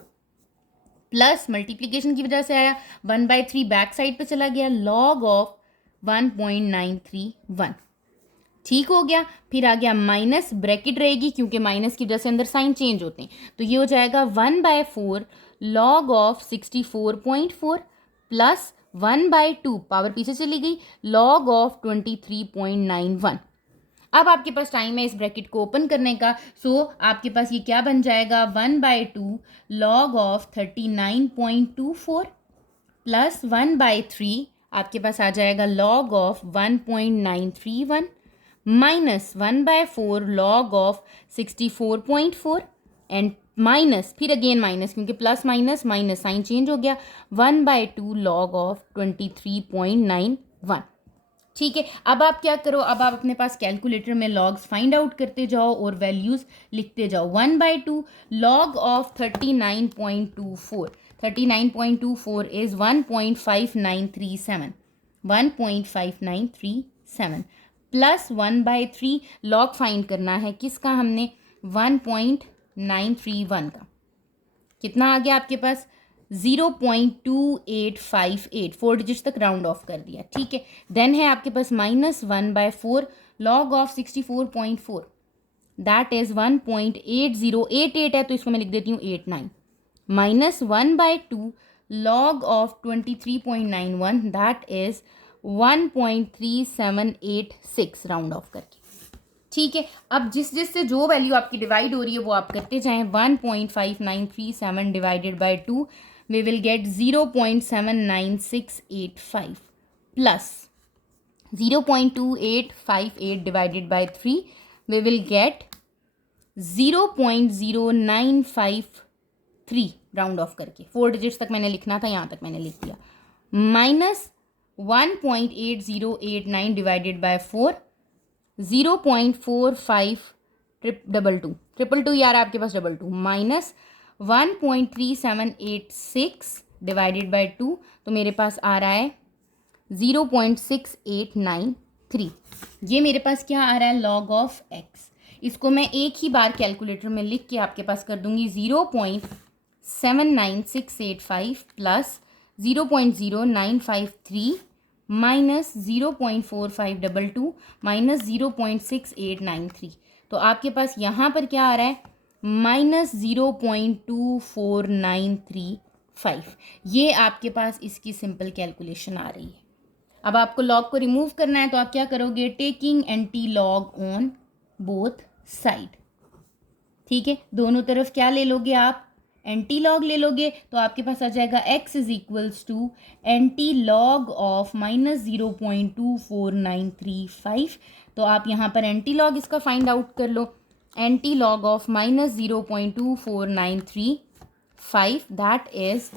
plus multiplication की वजह से आया 1/3 बैक साइड पे चला गया लॉग ऑफ 1.931। ठीक हो गया, फिर आ गया माइनस, ब्रैकेट रहेगी क्योंकि माइनस की वजह से अंदर साइन चेंज होते हैं, तो ये हो जाएगा 1/4 लॉग ऑफ 64.4 प्लस 1/2 पावर पीछे चली गई लॉग ऑफ 23.91। अब आपके पास टाइम है इस ब्रैकेट को ओपन करने का, सो आपके पास ये क्या बन जाएगा 1/2 लॉग ऑफ 39.24 प्लस 1/3 आपके पास आ जाएगा log of 1.931 minus 1/4 log of 64.4 and minus फिर अगेन माइनस क्योंकि plus minus minus sign change हो गया 1/2 लॉग ऑफ 23.91। ठीक है, अब आप क्या करो, अब आप अपने पास कैलकुलेटर में लॉग्स फाइंड आउट करते जाओ और वैल्यूज़ लिखते जाओ। 1/2 log of 39.24, 39.24 is 1.5937, 1.5937 plus 1/3 log find करना है किसका, हमने 1.931 का, कितना आ गया आपके पास 0.2858, 4 डिजिट्स तक राउंड ऑफ कर दिया। ठीक है, देन है आपके पास minus 1/4 log of 64.4 that is 1.8088 है तो इसको मैं लिख देती हूँ 89 minus 1/2 log of 23.91 that is 1.3786 round off करके। ठीक है, अब जिससे जो वैल्यू आपकी डिवाइड हो रही है वो आप करते जाएं। 1.5937 divided by 2 we will get 0.79685 plus 0.2858 divided by 3 we will get 0.0953 round off करके, 4 डिजिट्स तक मैंने लिखना था, यहाँ तक मैंने लिख दिया, माइनस 1.8089 डिवाइडेड बाय 4 0.4522 यार आपके पास 22 माइनस 1.3786 डिवाइडेड बाय 2 तो मेरे पास आ रहा है 0.6893। ये मेरे पास क्या आ रहा है लॉग ऑफ एक्स। इसको मैं एक ही बार कैलकुलेटर में लिख के आपके पास कर दूंगी 0.79685 प्लस 0.0953 माइनस 0.4522 माइनस 0.6893, तो आपके पास यहाँ पर क्या आ रहा है माइनस 0.24935। ये आपके पास इसकी सिंपल कैलकुलेशन आ रही है। अब आपको लॉग को रिमूव करना है तो आप क्या करोगे, taking anti log on both side. ठीक है, दोनों तरफ क्या ले लोगे आप, एंटी लॉग ले लोगे, तो आपके पास आ जाएगा x is equals to anti log of minus 0.24935। तो आप यहाँ पर एंटी लॉग इसका फाइंड आउट कर लो, anti log of minus 0.24935 that is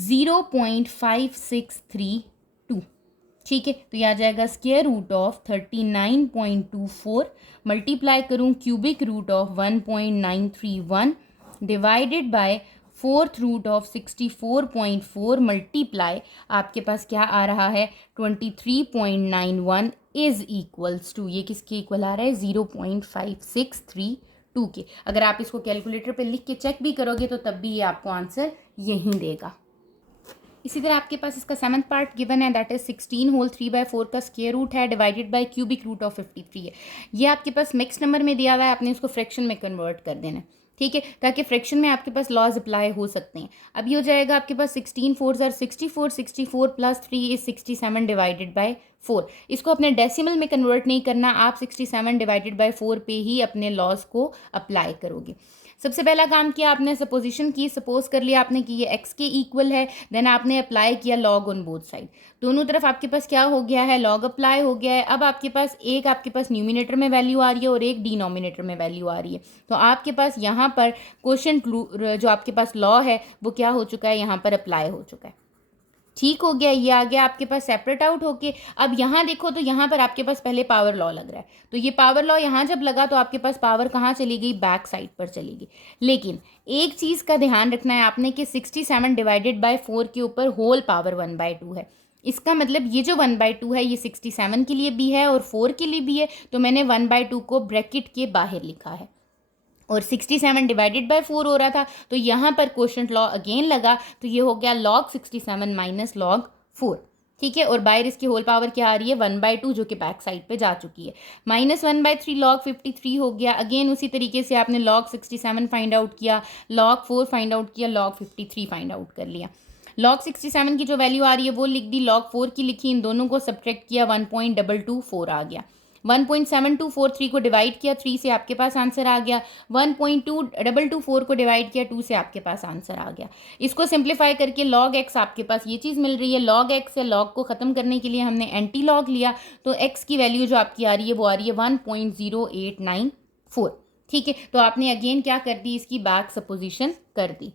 0.5632। ठीक है, तो यह आ जाएगा स्क्वायर रूट ऑफ 39.24 मल्टीप्लाई करूँ cubic root of 1.931 divided by fourth root of 64.4 multiply आपके पास क्या आ रहा है 23.91 इज इक्वल्स टू, ये किसके इक्वल आ रहा है 0.5632 के। अगर आप इसको कैलकुलेटर पे लिख के चेक भी करोगे तो तब भी ये आपको आंसर यहीं देगा। इसी तरह आपके पास इसका 7th पार्ट गिवन है, दैट इज 16 होल 3/4 का स्क्वायर रूट है divided by cubic root of 53 है। ये आपके पास मिक्स नंबर में दिया हुआ है, आपने इसको फ्रैक्शन में कन्वर्ट कर देना है, ठीक है, ताकि फ्रैक्शन में आपके पास लॉज अप्लाई हो सकते हैं। अब ये हो जाएगा आपके पास 16 4 64, 64 प्लस 3 इज 67 डिवाइडेड बाय 4। इसको अपने डेसिमल में कन्वर्ट नहीं करना, आप 67 डिवाइडेड बाय 4 पे ही अपने लॉज को अप्लाई करोगे। सबसे पहला काम किया आपने, सपोजिशन की, सपोज कर लिया आपने कि ये x के इक्वल है, देन आपने अप्लाई किया लॉग ऑन बोथ साइड, दोनों तरफ आपके पास क्या हो गया है, लॉग अप्लाई हो गया है। अब आपके पास एक आपके पास न्यूमिनेटर में वैल्यू आ रही है और एक डिनोमिनेटर में वैल्यू आ रही है, तो आपके पास यहाँ पर क्वोशिएंट जो आपके पास लॉ है वो क्या हो चुका है, यहाँ पर अप्लाई हो चुका है। ठीक हो गया, ये आ गया आपके पास सेपरेट आउट होके। अब यहाँ देखो तो यहाँ पर आपके पास पहले पावर लॉ लग रहा है, तो ये पावर लॉ यहाँ जब लगा तो आपके पास पावर कहाँ चली गई, बैक साइड पर चली गई। लेकिन एक चीज़ का ध्यान रखना है आपने कि 67 डिवाइडेड बाय 4 के ऊपर होल पावर 1/2 है। इसका मतलब ये जो 1/2 है ये 67 के लिए भी है और 4 के लिए भी है, तो मैंने 1/2 को ब्रैकेट के बाहर लिखा है और 67 डिवाइडेड बाय 4 हो रहा था, तो यहाँ पर क्वोशिएंट लॉ अगेन लगा, तो ये हो गया log 67 माइनस log 4, ठीक है। और बाहर इसकी होल पावर क्या आ रही है 1/2 जो कि बैक साइड पे जा चुकी है, माइनस 1/3 log 53 हो गया। अगेन उसी तरीके से आपने log 67 फाइंड आउट किया, log 4 फाइंड आउट किया, log 53 फाइंड आउट कर लिया। log 67 की जो वैल्यू आ रही है वो लिख दी, log 4 की लिखी, इन दोनों को सब्ट्रैक्ट किया, 1.224 आ गया। 1.7243 को डिवाइड किया 3 से, आपके पास आंसर आ गया। 1.2224 को डिवाइड किया 2 से, आपके पास आंसर आ गया। इसको सिंप्लीफाई करके log x आपके पास ये चीज़ मिल रही है। log x से log को ख़त्म करने के लिए हमने एंटी लॉग लिया, तो x की वैल्यू जो आपकी आ रही है वो आ रही है 1.0894, ठीक है। तो आपने अगेन क्या कर दी, इसकी बैक सपोजिशन कर दी।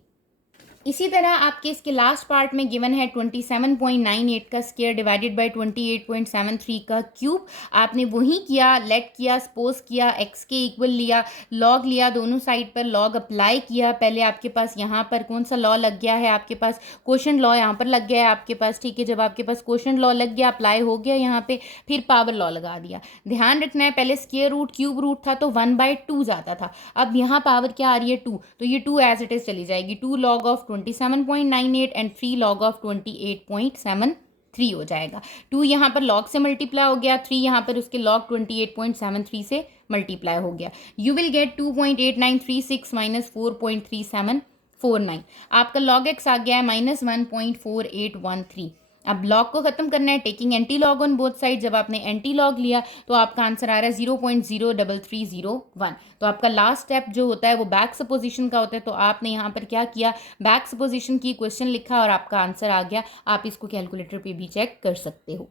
इसी तरह आपके इसके लास्ट पार्ट में गिवन है 27.98 का स्क्वायर डिवाइडेड बाय 28.73 का क्यूब। आपने वही किया, लेट किया, सपोज किया, x के इक्वल लिया, लॉग लिया, दोनों साइड पर लॉग अप्लाई किया। पहले आपके पास यहाँ पर कौन सा लॉ लग गया है, आपके पास क्वोशिएंट लॉ यहाँ पर लग गया है आपके पास, ठीक है। जब आपके पास क्वोशिएंट लॉ लग गया, अप्लाई हो गया यहाँ पे, फिर पावर लॉ लगा दिया। ध्यान रखना है पहले स्क्वायर रूट क्यूब रूट था तो 1/2 जाता था, अब यहाँ पावर क्या आ रही है 2, तो ये 2 एज इट इज चली जाएगी, 2 log of 27.98 and 3 log of 28.73 हो जाएगा। 2 यहाँ पर log से मल्टीप्लाई हो गया, 3 यहाँ पर उसके log 28.73 से मल्टीप्लाई हो गया। You will gate 2.8936 minus 4.3749। आपका log x आ गया है -1.4813। अब लॉग को खत्म करना है, taking anti log on both side. जब आपने एंटी लॉग लिया तो आपका आंसर आ रहा है 0.03301। तो आपका लास्ट स्टेप जो होता है वो बैक सपोजिशन का होता है, तो आपने यहाँ पर क्या किया, बैक सपोजिशन की क्वेश्चन लिखा और आपका आंसर आ गया। आप इसको कैलकुलेटर पे भी चेक कर सकते हो।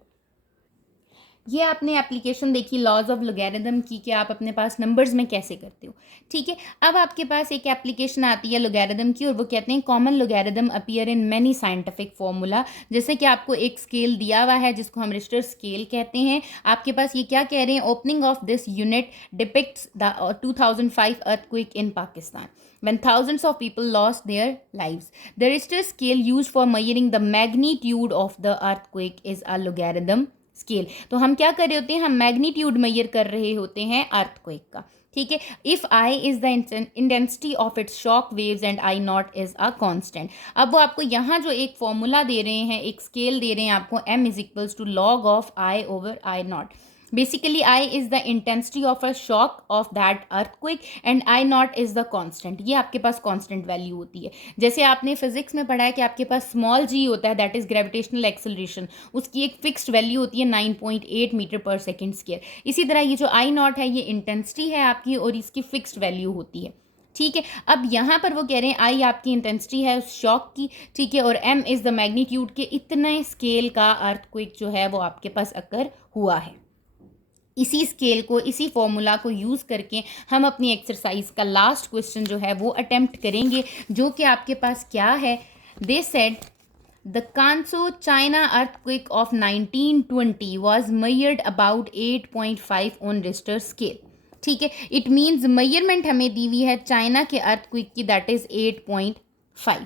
ये आपने एप्लीकेशन देखी लॉज ऑफ लोगैरिथम की कि आप अपने पास नंबर्स में कैसे करते हो, ठीक है। अब आपके पास एक एप्लीकेशन आती है लोगैरिथम की और वो कहते हैं common logarithm appear in many scientific formula. जैसे कि आपको एक स्केल दिया हुआ है जिसको हम रिश्टर स्केल कहते हैं। आपके पास ये क्या कह रहे हैं, opening of this unit depicts the 2005 earthquake in Pakistan when thousands of people lost their lives. The Richter scale used for measuring the magnitude of the earthquake is a logarithm scale. तो हम क्या कर रहे होते हैं, हम मैग्नीट्यूड मेजर कर रहे होते हैं अर्थक्वेक का, ठीक है। If I is the intensity of its shock waves and I not is a constant. अब वो आपको यहाँ जो एक फॉर्मूला दे रहे हैं, एक स्केल दे रहे हैं आपको, m is equals to log of I over I naught. Basically I is the intensity of a shock of that earthquake and I naught is the constant। ये आपके पास constant value होती है। जैसे आपने फिजिक्स में पढ़ा है कि आपके पास स्मॉल g होता है, दैट इज ग्रेविटेशनल एक्सेलरेशन, उसकी एक फिक्स्ड वैल्यू होती है 9.8 मीटर पर सेकेंड स्क्वायर। इसी तरह ये जो I नॉट है ये इंटेंसिटी है आपकी और इसकी फिक्स्ड वैल्यू होती है, ठीक है। अब यहाँ पर वो कह रहे हैं आई आपकी इंटेंसिटी है उस शॉक की, ठीक है, और m इज़ द मैग्नीट्यूड के इतने स्केल का अर्थक्वेक जो है वो आपके पास अकर हुआ है। इसी स्केल को, इसी फॉर्मूला को यूज़ करके हम अपनी एक्सरसाइज का लास्ट क्वेश्चन जो है वो अटेम्प्ट करेंगे, जो कि आपके पास क्या है, they said The Kanso China earthquake of 1920 was measured about 8.5 on Richter scale. ठीक है, इट मीन्स मेजरमेंट हमें दी हुई है चाइना के अर्थक्विक की, that is 8.5,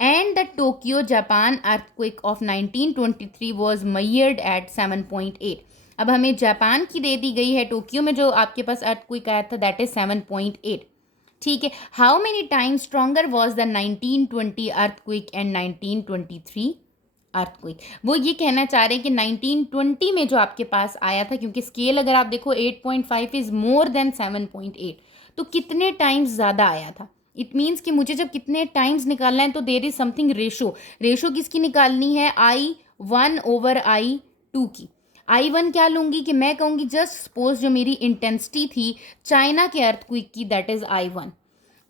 and the Tokyo Japan earthquake of 1923 was measured eight 7.8. अब हमें जापान की दे दी गई है, टोक्यो में जो आपके पास अर्थक्विक आया था दैट इज 7.8. ठीक है, how many times stronger was the 1920 earthquake and 1923 earthquake. वो ये कहना चाह रहे हैं कि 1920 में जो आपके पास आया था, क्योंकि स्केल अगर आप देखो 8.5 इज मोर देन 7.8, तो कितने टाइम्स ज़्यादा आया था. इट मीन्स कि मुझे जब कितने टाइम्स निकालना है तो देर इज समथिंग रेशो किसकी निकालनी है, I1/I2 की. I1 क्या लूँगी कि मैं कहूँगी जस्ट सपोज जो मेरी इंटेंसिटी थी चाइना के अर्थक्विक की दैट इज़ I1,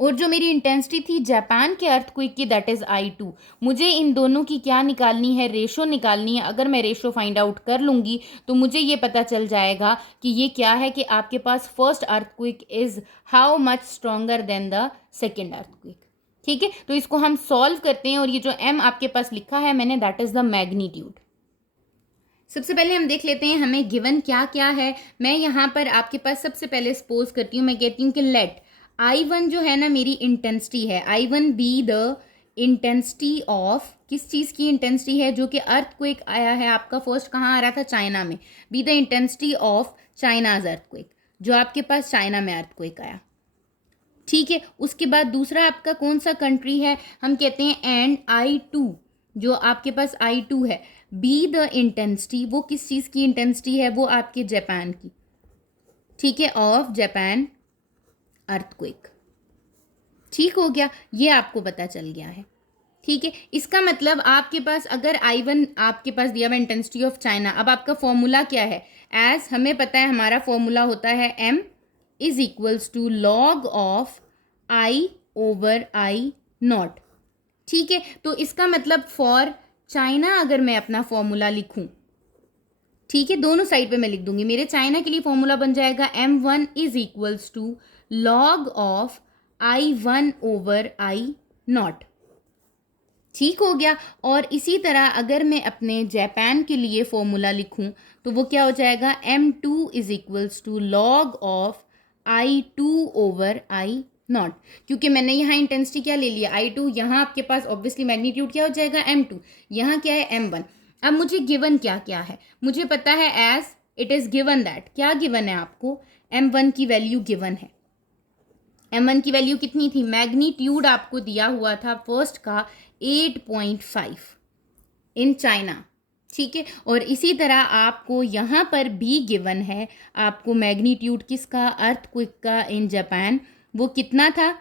और जो मेरी इंटेंसिटी थी जापान के अर्थक्विक की दैट इज़ I2. मुझे इन दोनों की क्या निकालनी है, रेशो निकालनी है. अगर मैं रेशो फाइंड आउट कर लूँगी तो मुझे ये पता चल जाएगा कि ये क्या है कि आपके पास first earthquake is how much stronger than the second earthquake. ठीक है, तो इसको हम सॉल्व करते हैं, और ये जो m आपके पास लिखा है मैंने दैट इज़ द मैग्नीट्यूड. सबसे पहले हम देख लेते हैं हमें गिवन क्या क्या है. मैं यहाँ पर आपके पास सबसे पहले सपोज करती हूँ, मैं कहती हूँ कि लेट I1 जो है ना मेरी इंटेंसिटी है, I1 be the intensity of, किस चीज़ की इंटेंसिटी है, जो कि अर्थक्वेक आया है आपका फर्स्ट कहाँ आ रहा था, चाइना में. Be the intensity of China's earthquake, जो आपके पास चाइना में अर्थक्वेक आया. ठीक है, उसके बाद दूसरा आपका कौन सा कंट्री है, हम कहते हैं एंड I2, जो आपके पास I2 है, बी द इंटेंसिटी, वो किस चीज़ की इंटेंसिटी है, वो आपके जापान की. ठीक है, ऑफ जापान अर्थक्वेक. ठीक हो गया, ये आपको पता चल गया है. ठीक है, इसका मतलब आपके पास अगर I1 आपके पास दिया हुआ इंटेंसिटी ऑफ चाइना, अब आपका फॉर्मूला क्या है, एज हमें पता है हमारा फॉर्मूला होता है m is equals to log of I/I0. ठीक है, तो इसका मतलब फॉर चाइना अगर मैं अपना फॉर्मूला लिखूं, ठीक है, दोनों साइड पे मैं लिख दूंगी. मेरे चाइना के लिए फॉर्मूला बन जाएगा m1 is equals to log of I1/I0. ठीक हो गया. और इसी तरह अगर मैं अपने जापान के लिए फॉर्मूला लिखूं तो वो क्या हो जाएगा, m2 is equals to log of I2/I0. क्योंकि मैंने यहाँ इंटेंसिटी क्या ले लिया, I2, यहाँ आपके पास ऑब्वियसली मैग्नीट्यूड क्या हो जाएगा, m2, यहाँ क्या है m1. अब मुझे गिवन क्या क्या है, मुझे पता है as it is given that, क्या गिवन है आपको, m1 की वैल्यू गिवन है. m1 की वैल्यू कितनी थी, मैग्नीट्यूड आपको दिया हुआ था फर्स्ट का 8.5 इन चाइना. ठीक है, और इसी तरह आपको यहाँ पर भी गिवन है आपको मैग्नीट्यूड किसका, अर्थक्वेक का इन जापान, वो कितना था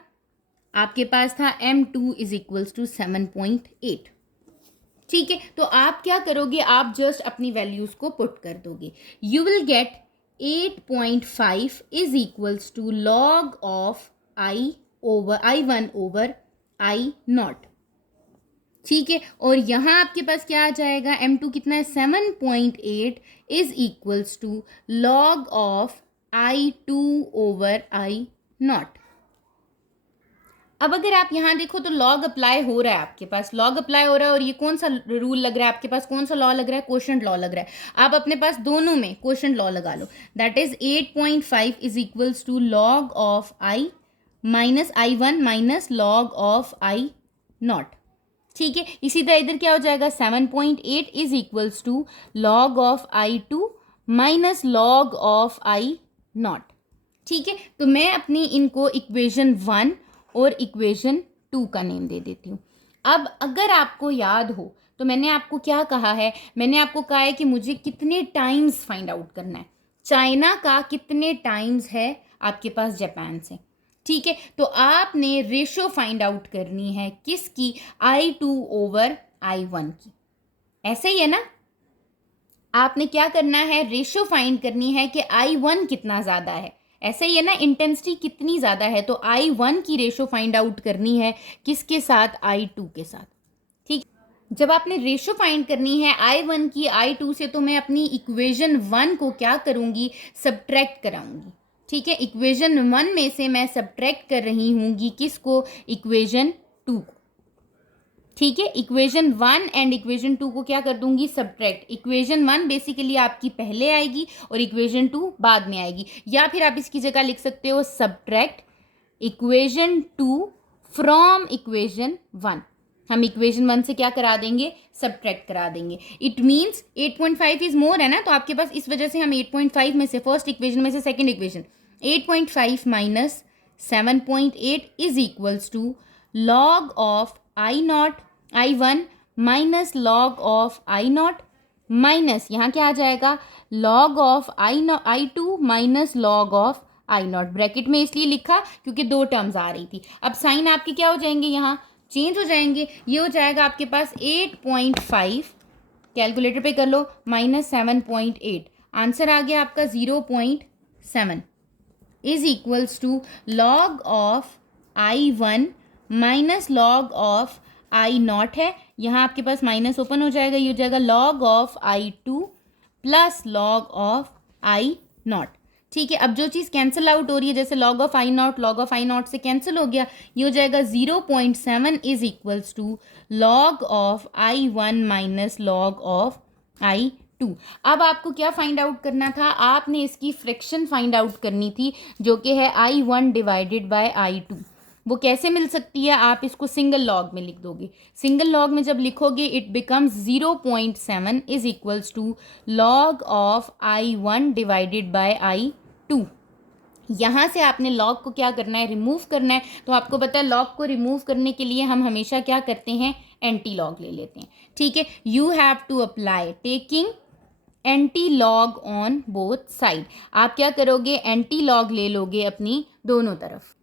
आपके पास था m2 इज इक्वल्स टू 7.8. ठीक है, तो आप क्या करोगे, आप जस्ट अपनी वैल्यूज को पुट कर दोगे. You will get 8.5 is equals to log of I1/I0. ठीक है, और यहाँ आपके पास क्या आ जाएगा, m2 कितना है, 7.8 is equals to log of I2/I0. अब अगर आप यहाँ देखो तो लॉग अप्लाई हो रहा है आपके पास, लॉग अप्लाई हो रहा है, और ये कौन सा रूल लग रहा है आपके पास, कौन सा लॉ लग रहा है, क्वोशंट लॉ लग रहा है. आप अपने पास दोनों में क्वोशंट लॉ लगा लो, that is 8.5 is equals to log of I-1 minus log of I0. ठीक है, इसी तरह इधर क्या हो जाएगा, 7.8 is equals to log of I2 minus log of I0. ठीक है, तो मैं अपनी इनको इक्वेशन 1 और इक्वेशन 2 का नेम दे देती हूँ. अब अगर आपको याद हो तो मैंने आपको क्या कहा है, मैंने आपको कहा है कि मुझे कितने टाइम्स फाइंड आउट करना है, चाइना का कितने टाइम्स है आपके पास जापान से. ठीक है, तो आपने रेशो फाइंड आउट करनी है किसकी, I2/I1 की. ऐसे ही है ना, आपने क्या करना है, रेशो फाइंड करनी है कि I1 कितना ज़्यादा है. ऐसे ही है ना, इंटेंसिटी कितनी ज़्यादा है, तो I1 की रेशो फाइंड आउट करनी है किसके साथ, I2 के साथ. ठीक, जब आपने रेशो फाइंड करनी है I1 की I2 से, तो मैं अपनी इक्वेशन 1 को क्या करूँगी, सब्ट्रैक्ट कराऊंगी. ठीक है, इक्वेशन 1 में से मैं सब्ट्रैक्ट कर रही हूँगी किसको, इक्वेशन 2 को. ठीक है, इक्वेशन 1 एंड इक्वेशन 2 को क्या कर दूंगी, सब्ट्रैक्ट। इक्वेशन 1 बेसिकली आपकी पहले आएगी और इक्वेशन 2 बाद में आएगी, या फिर आप इसकी जगह लिख सकते हो सब्ट्रैक्ट इक्वेशन 2 फ्रॉम इक्वेशन 1। हम इक्वेशन 1 से क्या करा देंगे, सब्ट्रैक्ट करा देंगे। इट मीन्स 8.5 इज मोर है ना, तो आपके पास इस वजह से हम 8.5 में से फर्स्ट इक्वेशन में से second equation 8.5 minus 7.8 is equals to log of I1 minus log of I0 minus यहाँ क्या आ जाएगा, log of I2 minus log of I0। Bracket में इसलिए लिखा क्योंकि दो टर्म्स आ रही थी। अब साइन आपके क्या हो जाएंगे, यहाँ चेंज हो जाएंगे। ये हो जाएगा आपके पास 8.5, कैलकुलेटर पे कर लो, माइनस 7.8, आंसर आ गया आपका 0.7 is equals to log of I1 minus log of I0 है, यहाँ आपके पास माइनस ओपन हो जाएगा, ये हो जाएगा log of I2 plus log of I0। ठीक है, अब जो चीज़ कैंसिल आउट हो रही है, जैसे लॉग ऑफ I0 से कैंसिल हो गया, ये हो जाएगा 0.7 is equals to log of I1 minus log of I2। अब आपको क्या फाइंड आउट करना था, आपने इसकी फ्रैक्शन फाइंड आउट करनी थी, जो कि है I1 डिवाइडेड बाय I2। वो कैसे मिल सकती है, आप इसको सिंगल लॉग में लिख दोगे। सिंगल लॉग में जब लिखोगे it becomes 0.7 is equals to log of I1 divided by I2। यहाँ से आपने लॉग को क्या करना है, रिमूव करना है। तो आपको पता है लॉग को रिमूव करने के लिए हम हमेशा क्या करते हैं, एंटी लॉग ले लेते हैं। ठीक है, you have to apply taking anti log on both side. आप क्या करोगे, एंटी लॉग ले लोगे अपनी दोनों तरफ।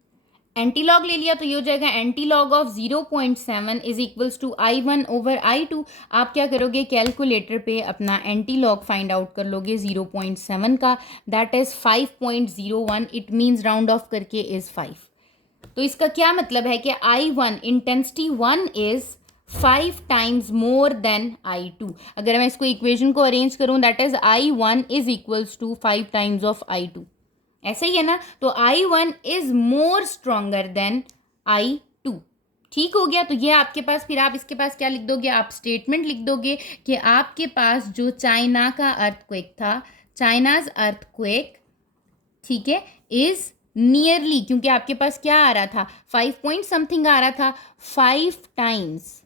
एंटी लॉग ले लिया तो ये हो जाएगा anti log of 0.7 is equals to I1 over I2। आप क्या करोगे, कैलकुलेटर पे अपना एंटी लॉग फाइंड आउट कर लोगे 0.7 का, that is 5.01। It means round off करके इज 5। तो इसका क्या मतलब है कि I1 intensity 1 is 5 times more than I2। अगर मैं इसको इक्वेशन को अरेंज करूं, that is I1 is equals to 5 times of I2। ऐसा ही है ना, तो I1 is more stronger than I2। ठीक हो गया, तो ये आपके पास, फिर आप इसके पास क्या लिख दोगे, आप स्टेटमेंट लिख दोगे कि आपके पास जो चाइना का अर्थक्वेक था, चाइनाज अर्थक्वेक, ठीक है, इज नियरली, क्योंकि आपके पास क्या आ रहा था, 5 पॉइंट समथिंग आ रहा था, 5 टाइम्स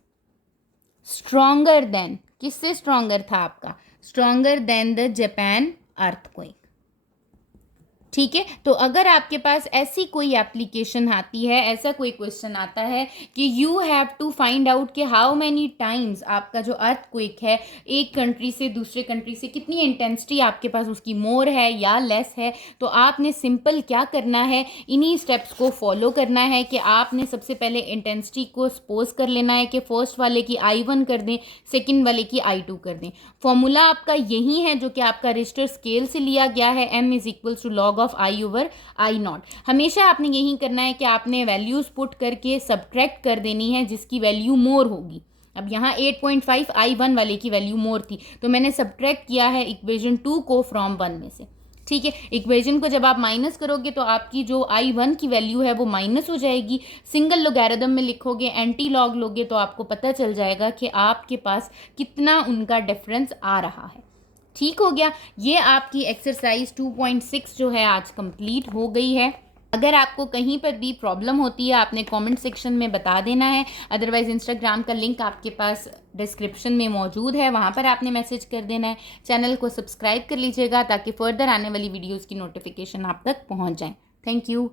स्ट्रॉन्गर देन, किससे स्ट्रॉन्गर था आपका, stronger than the Japan earthquake. ठीक है, तो अगर आपके पास ऐसी कोई एप्लीकेशन आती है, ऐसा कोई क्वेश्चन आता है कि you have to find out कि हाउ मैनी टाइम्स आपका जो अर्थक्वेक है एक कंट्री से दूसरे कंट्री से कितनी इंटेंसिटी आपके पास उसकी मोर है या लेस है, तो आपने सिंपल क्या करना है, इन्हीं स्टेप्स को फॉलो करना है कि आपने सबसे पहले इंटेंसिटी को सपोज कर लेना है कि फर्स्ट वाले की I1 कर दें, सेकेंड वाले की I2 कर दें। फॉर्मूला आपका यही है जो कि आपका रिश्टर स्केल से लिया गया है, m is equals to log of I over I0। हमेशा आपने यही करना है कि आपने वैल्यूज पुट करके सब्ट्रैक्ट कर देनी है जिसकी वैल्यू मोर होगी। अब यहाँ 8.5 I1 वाले की वैल्यू मोर थी, तो मैंने सब्ट्रैक्ट किया है इक्वेशन 2 को फ्रॉम 1 में से। ठीक है, इक्वेशन को जब आप माइनस करोगे तो आपकी जो I1 की वैल्यू है वो माइनस हो जाएगी। सिंगल लोगैरिथम में लिखोगे, एंटी लॉग लोगे, तो आपको पता चल जाएगा कि आपके पास कितना उनका डिफरेंस आ रहा है। ठीक हो गया, ये आपकी एक्सरसाइज 2.6 जो है आज कंप्लीट हो गई है। अगर आपको कहीं पर भी प्रॉब्लम होती है आपने कमेंट सेक्शन में बता देना है, अदरवाइज़ इंस्टाग्राम का लिंक आपके पास डिस्क्रिप्शन में मौजूद है, वहाँ पर आपने मैसेज कर देना है। चैनल को सब्सक्राइब कर लीजिएगा ताकि फर्दर आने वाली वीडियोज़ की नोटिफिकेशन आप तक पहुँच जाए। Thank you.